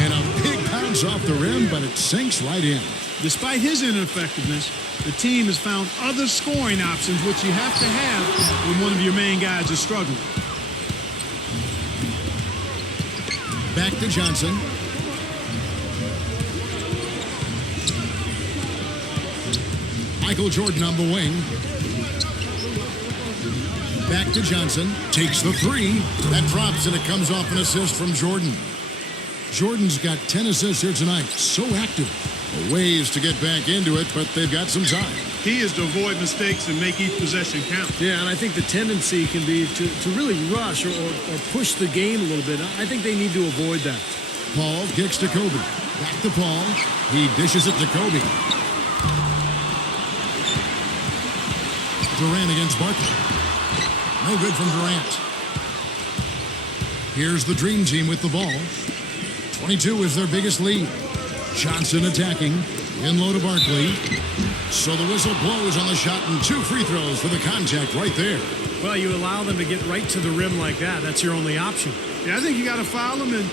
And a big bounce off the rim, but it sinks right in. Despite his ineffectiveness, the team has found other scoring options, which you have to have when one of your main guys is struggling. Back to Johnson. Michael Jordan on the wing. Back to Johnson. Takes the 3. That drops, and it comes off an assist from Jordan. Jordan's got 10 assists here tonight. So active. Ways to get back into it, but they've got some time. He is to avoid mistakes and make each possession count. Yeah, and I think the tendency can be to really rush or push the game a little bit. I think they need to avoid that. Paul kicks to Kobe. Back to Paul. He dishes it to Kobe. Durant against Barkley. No good from Durant. Here's the Dream Team with the ball. 22 is their biggest lead. Johnson attacking. In low to Barkley. So the whistle blows on the shot and 2 free throws for the contact right there. Well, you allow them to get right to the rim like that. That's your only option. Yeah, I think you got to foul them, and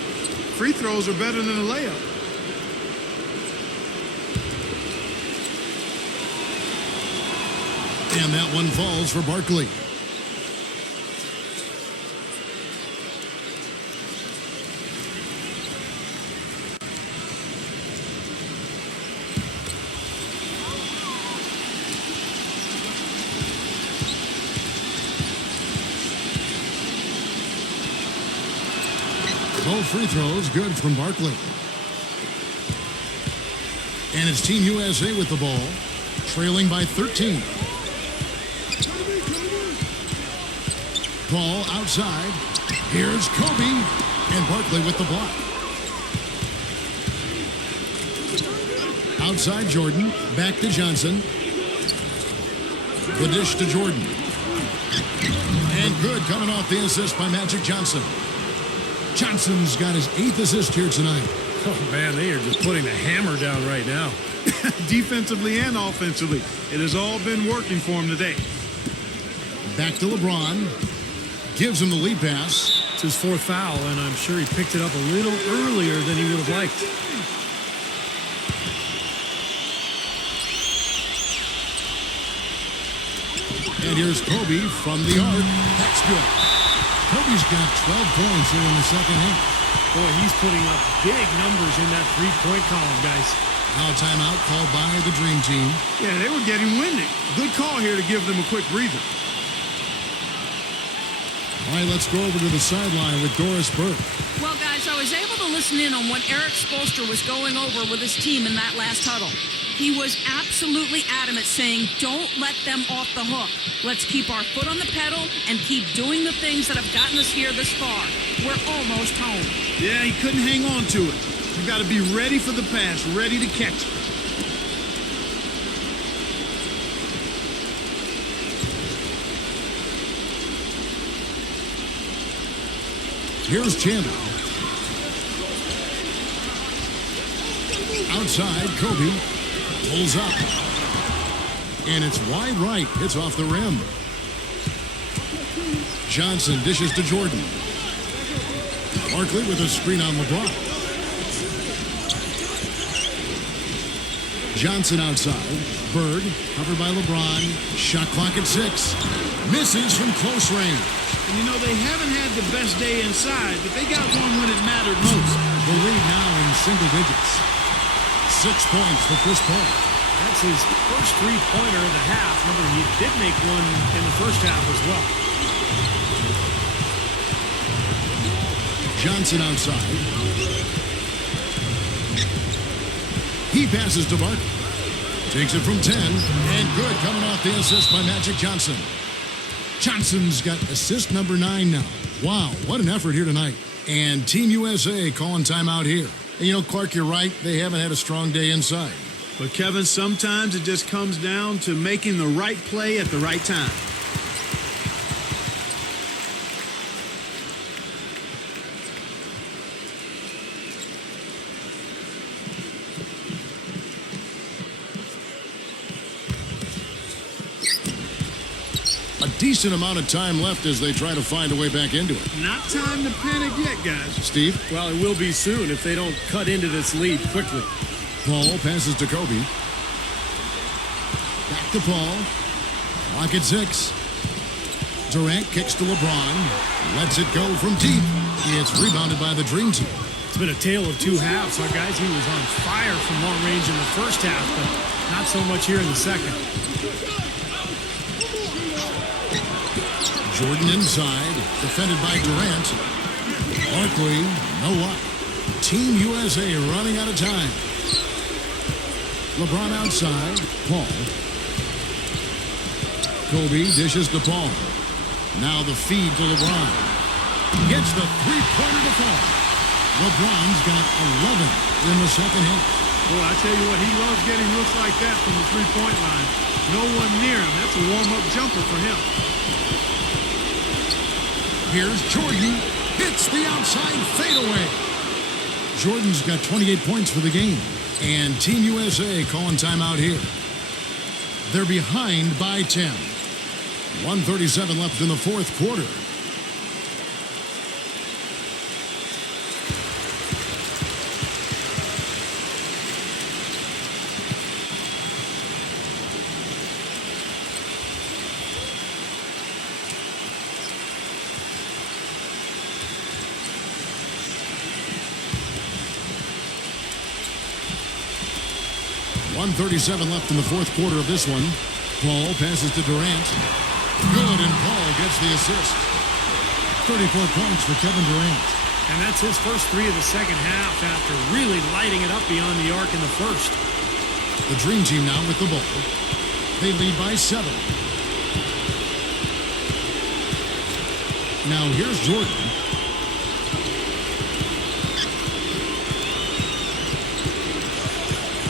free throws are better than a layup. And that one falls for Barkley. Both free throws good from Barkley. And it's Team USA with the ball, trailing by 13. Paul outside. Here's Kobe. And Barkley with the block. Outside Jordan. Back to Johnson. The dish to Jordan. And good, coming off the assist by Magic Johnson. Johnson's got his 8th assist here tonight. Oh, man, they are just putting the hammer down right now. Defensively and offensively, it has all been working for him today. Back to LeBron. Gives him the lead pass. It's his 4th foul, and I'm sure he picked it up a little earlier than he would have liked. And here's Kobe from the arc. That's good. Kobe's got 12 points here in the second half. Boy, he's putting up big numbers in that three-point column, guys. Now a timeout called by the Dream Team. Yeah, they were getting windy. Good call here to give them a quick breather. All right, let's go over to the sideline with Doris Burke. Well, guys, I was able to listen in on what Eric Spoelstra was going over with his team in that last huddle. He was absolutely adamant, saying, don't let them off the hook. Let's keep our foot on the pedal and keep doing the things that have gotten us here this far. We're almost home. Yeah, he couldn't hang on to it. You got to be ready for the pass, ready to catch it. Here's Chandler. Outside, Kobe pulls up. And it's wide right. Hits off the rim. Johnson dishes to Jordan. Barkley with a screen on LeBron. Johnson outside. Bird covered by LeBron. Shot clock at 6. Misses from close range. And, you know, they haven't had the best day inside, but they got one when it mattered most. The lead now in single digits. 6 points for Chris Paul. That's his first three-pointer of the half. Remember, he did make one in the first half as well. Johnson outside. He passes to Barkley. Takes it from 10. And good, coming off the assist by Magic Johnson. Johnson's got assist number 9 now. Wow, what an effort here tonight. And Team USA calling timeout here. And you know, Clark, you're right. They haven't had a strong day inside. But, Kevin, sometimes it just comes down to making the right play at the right time. A decent amount of time left as they try to find a way back into it. Not time to panic yet, guys. Steve? Well, it will be soon if they don't cut into this lead quickly. Paul passes to Kobe. Back to Paul. Clock at 6. Durant kicks to LeBron. Lets it go from deep. It's rebounded by the Dream Team. It's been a tale of two halves, huh, guys? He was on fire from long range in the first half, but not so much here in the second. Jordan inside, defended by Durant. Barkley, no up. Team USA running out of time. LeBron outside, Paul. Kobe dishes to Paul. Now the feed to LeBron. Gets the three-pointer to fall. LeBron's got 11 in the second half. Boy, I tell you what, he loves getting looks like that from the three-point line. No one near him. That's a warm-up jumper for him. Here's Jordan. Hits the outside fadeaway. Jordan's got 28 points for the game. And Team USA calling timeout here. They're behind by 10. 1:37 left in the fourth quarter. .137 left in the fourth quarter of this one. Paul passes to Durant. Good, and Paul gets the assist. 34 points for Kevin Durant. And that's his first three of the second half after really lighting it up beyond the arc in the first. The Dream Team now with the ball. They lead by 7. Now here's Jordan.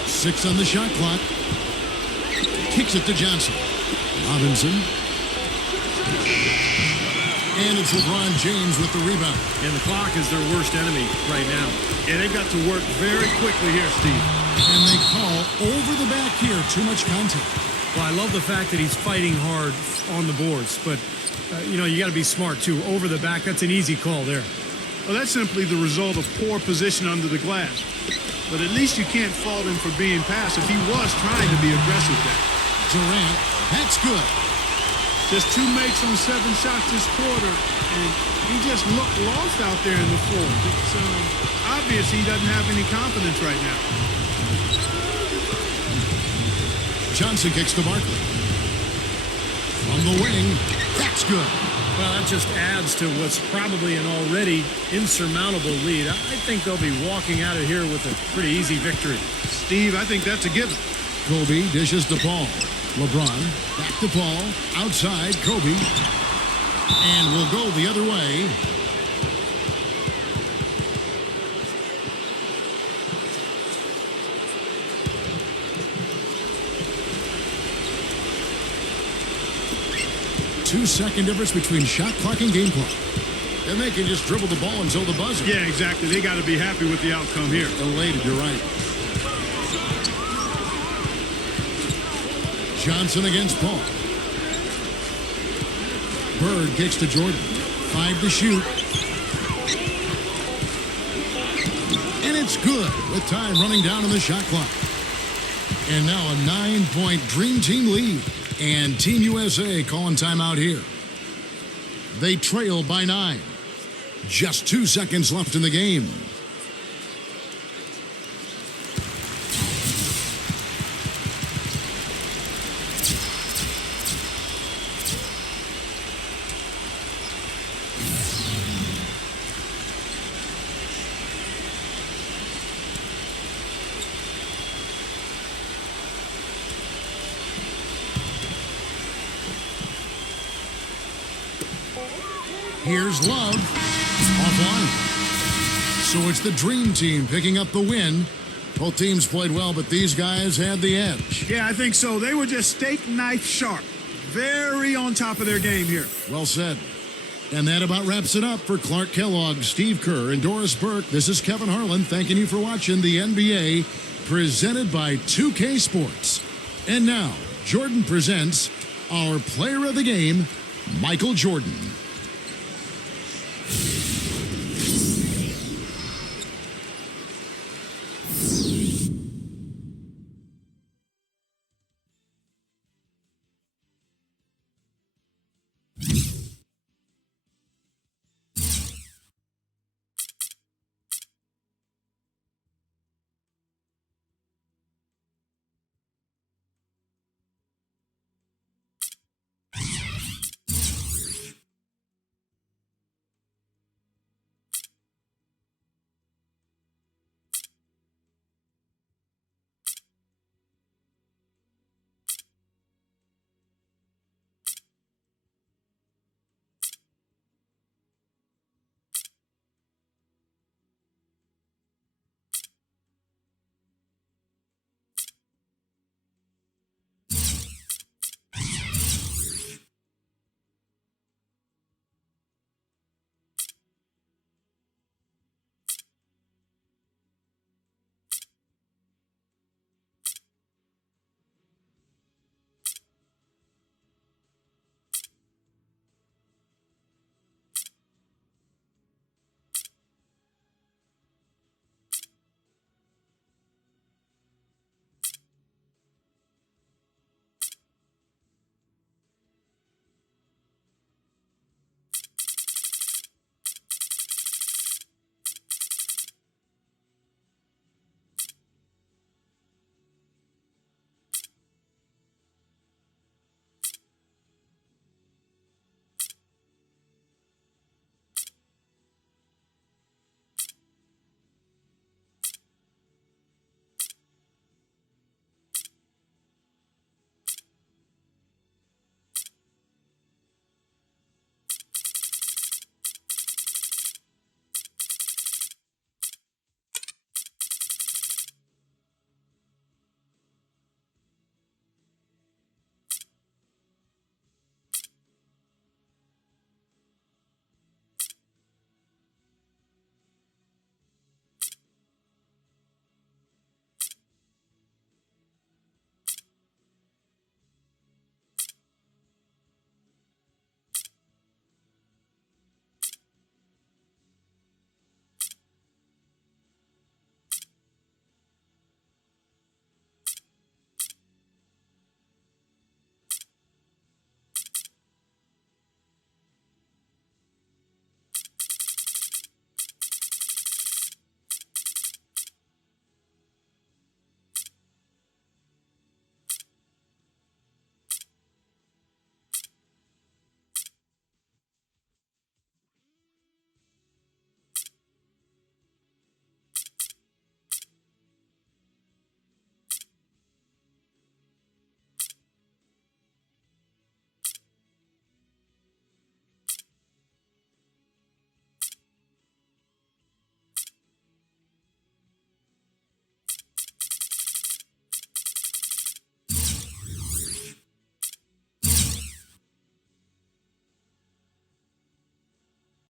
Six on the shot clock. Kicks it to Johnson. Robinson. And it's LeBron James with the rebound. And the clock is their worst enemy right now. Yeah, they've got to work very quickly here, Steve. And they call over the back here. Too much contact. Well, I love the fact that he's fighting hard on the boards, but, you got to be smart, too. Over the back, that's an easy call there. Well, that's simply the result of poor position under the glass. But at least you can't fault him for being passive. He was trying to be aggressive there. Durant, that's good. Just 2 makes on 7 shots this quarter, and he just looked lost out there in the floor. It's obvious he doesn't have any confidence right now. Johnson kicks to Barkley. From the wing, that's good. Well, that just adds to what's probably an already insurmountable lead. I think they'll be walking out of here with a pretty easy victory. Steve, I think that's a given. Kobe dishes to Paul. LeBron back to Paul. Outside, Kobe. And will go the other way. Two-second difference between shot clock and game clock. And they can just dribble the ball until the buzzer. Yeah, exactly. They got to be happy with the outcome here. Elated, you're right. Johnson against Paul. Bird kicks to Jordan. 5 to shoot. And it's good with time running down on the shot clock. And now a 9-point Dream Team lead. And Team USA calling timeout here. They trail by 9. Just 2 seconds left in the game. Here's Love. Offline. So it's the Dream Team picking up the win. Both teams played well, but these guys had the edge. Yeah, I think so. They were just steak knife sharp. Very on top of their game here. Well said. And that about wraps it up for Clark Kellogg, Steve Kerr, and Doris Burke. This is Kevin Harlan thanking you for watching the NBA presented by 2K Sports. And now, Jordan presents our player of the game, Michael Jordan.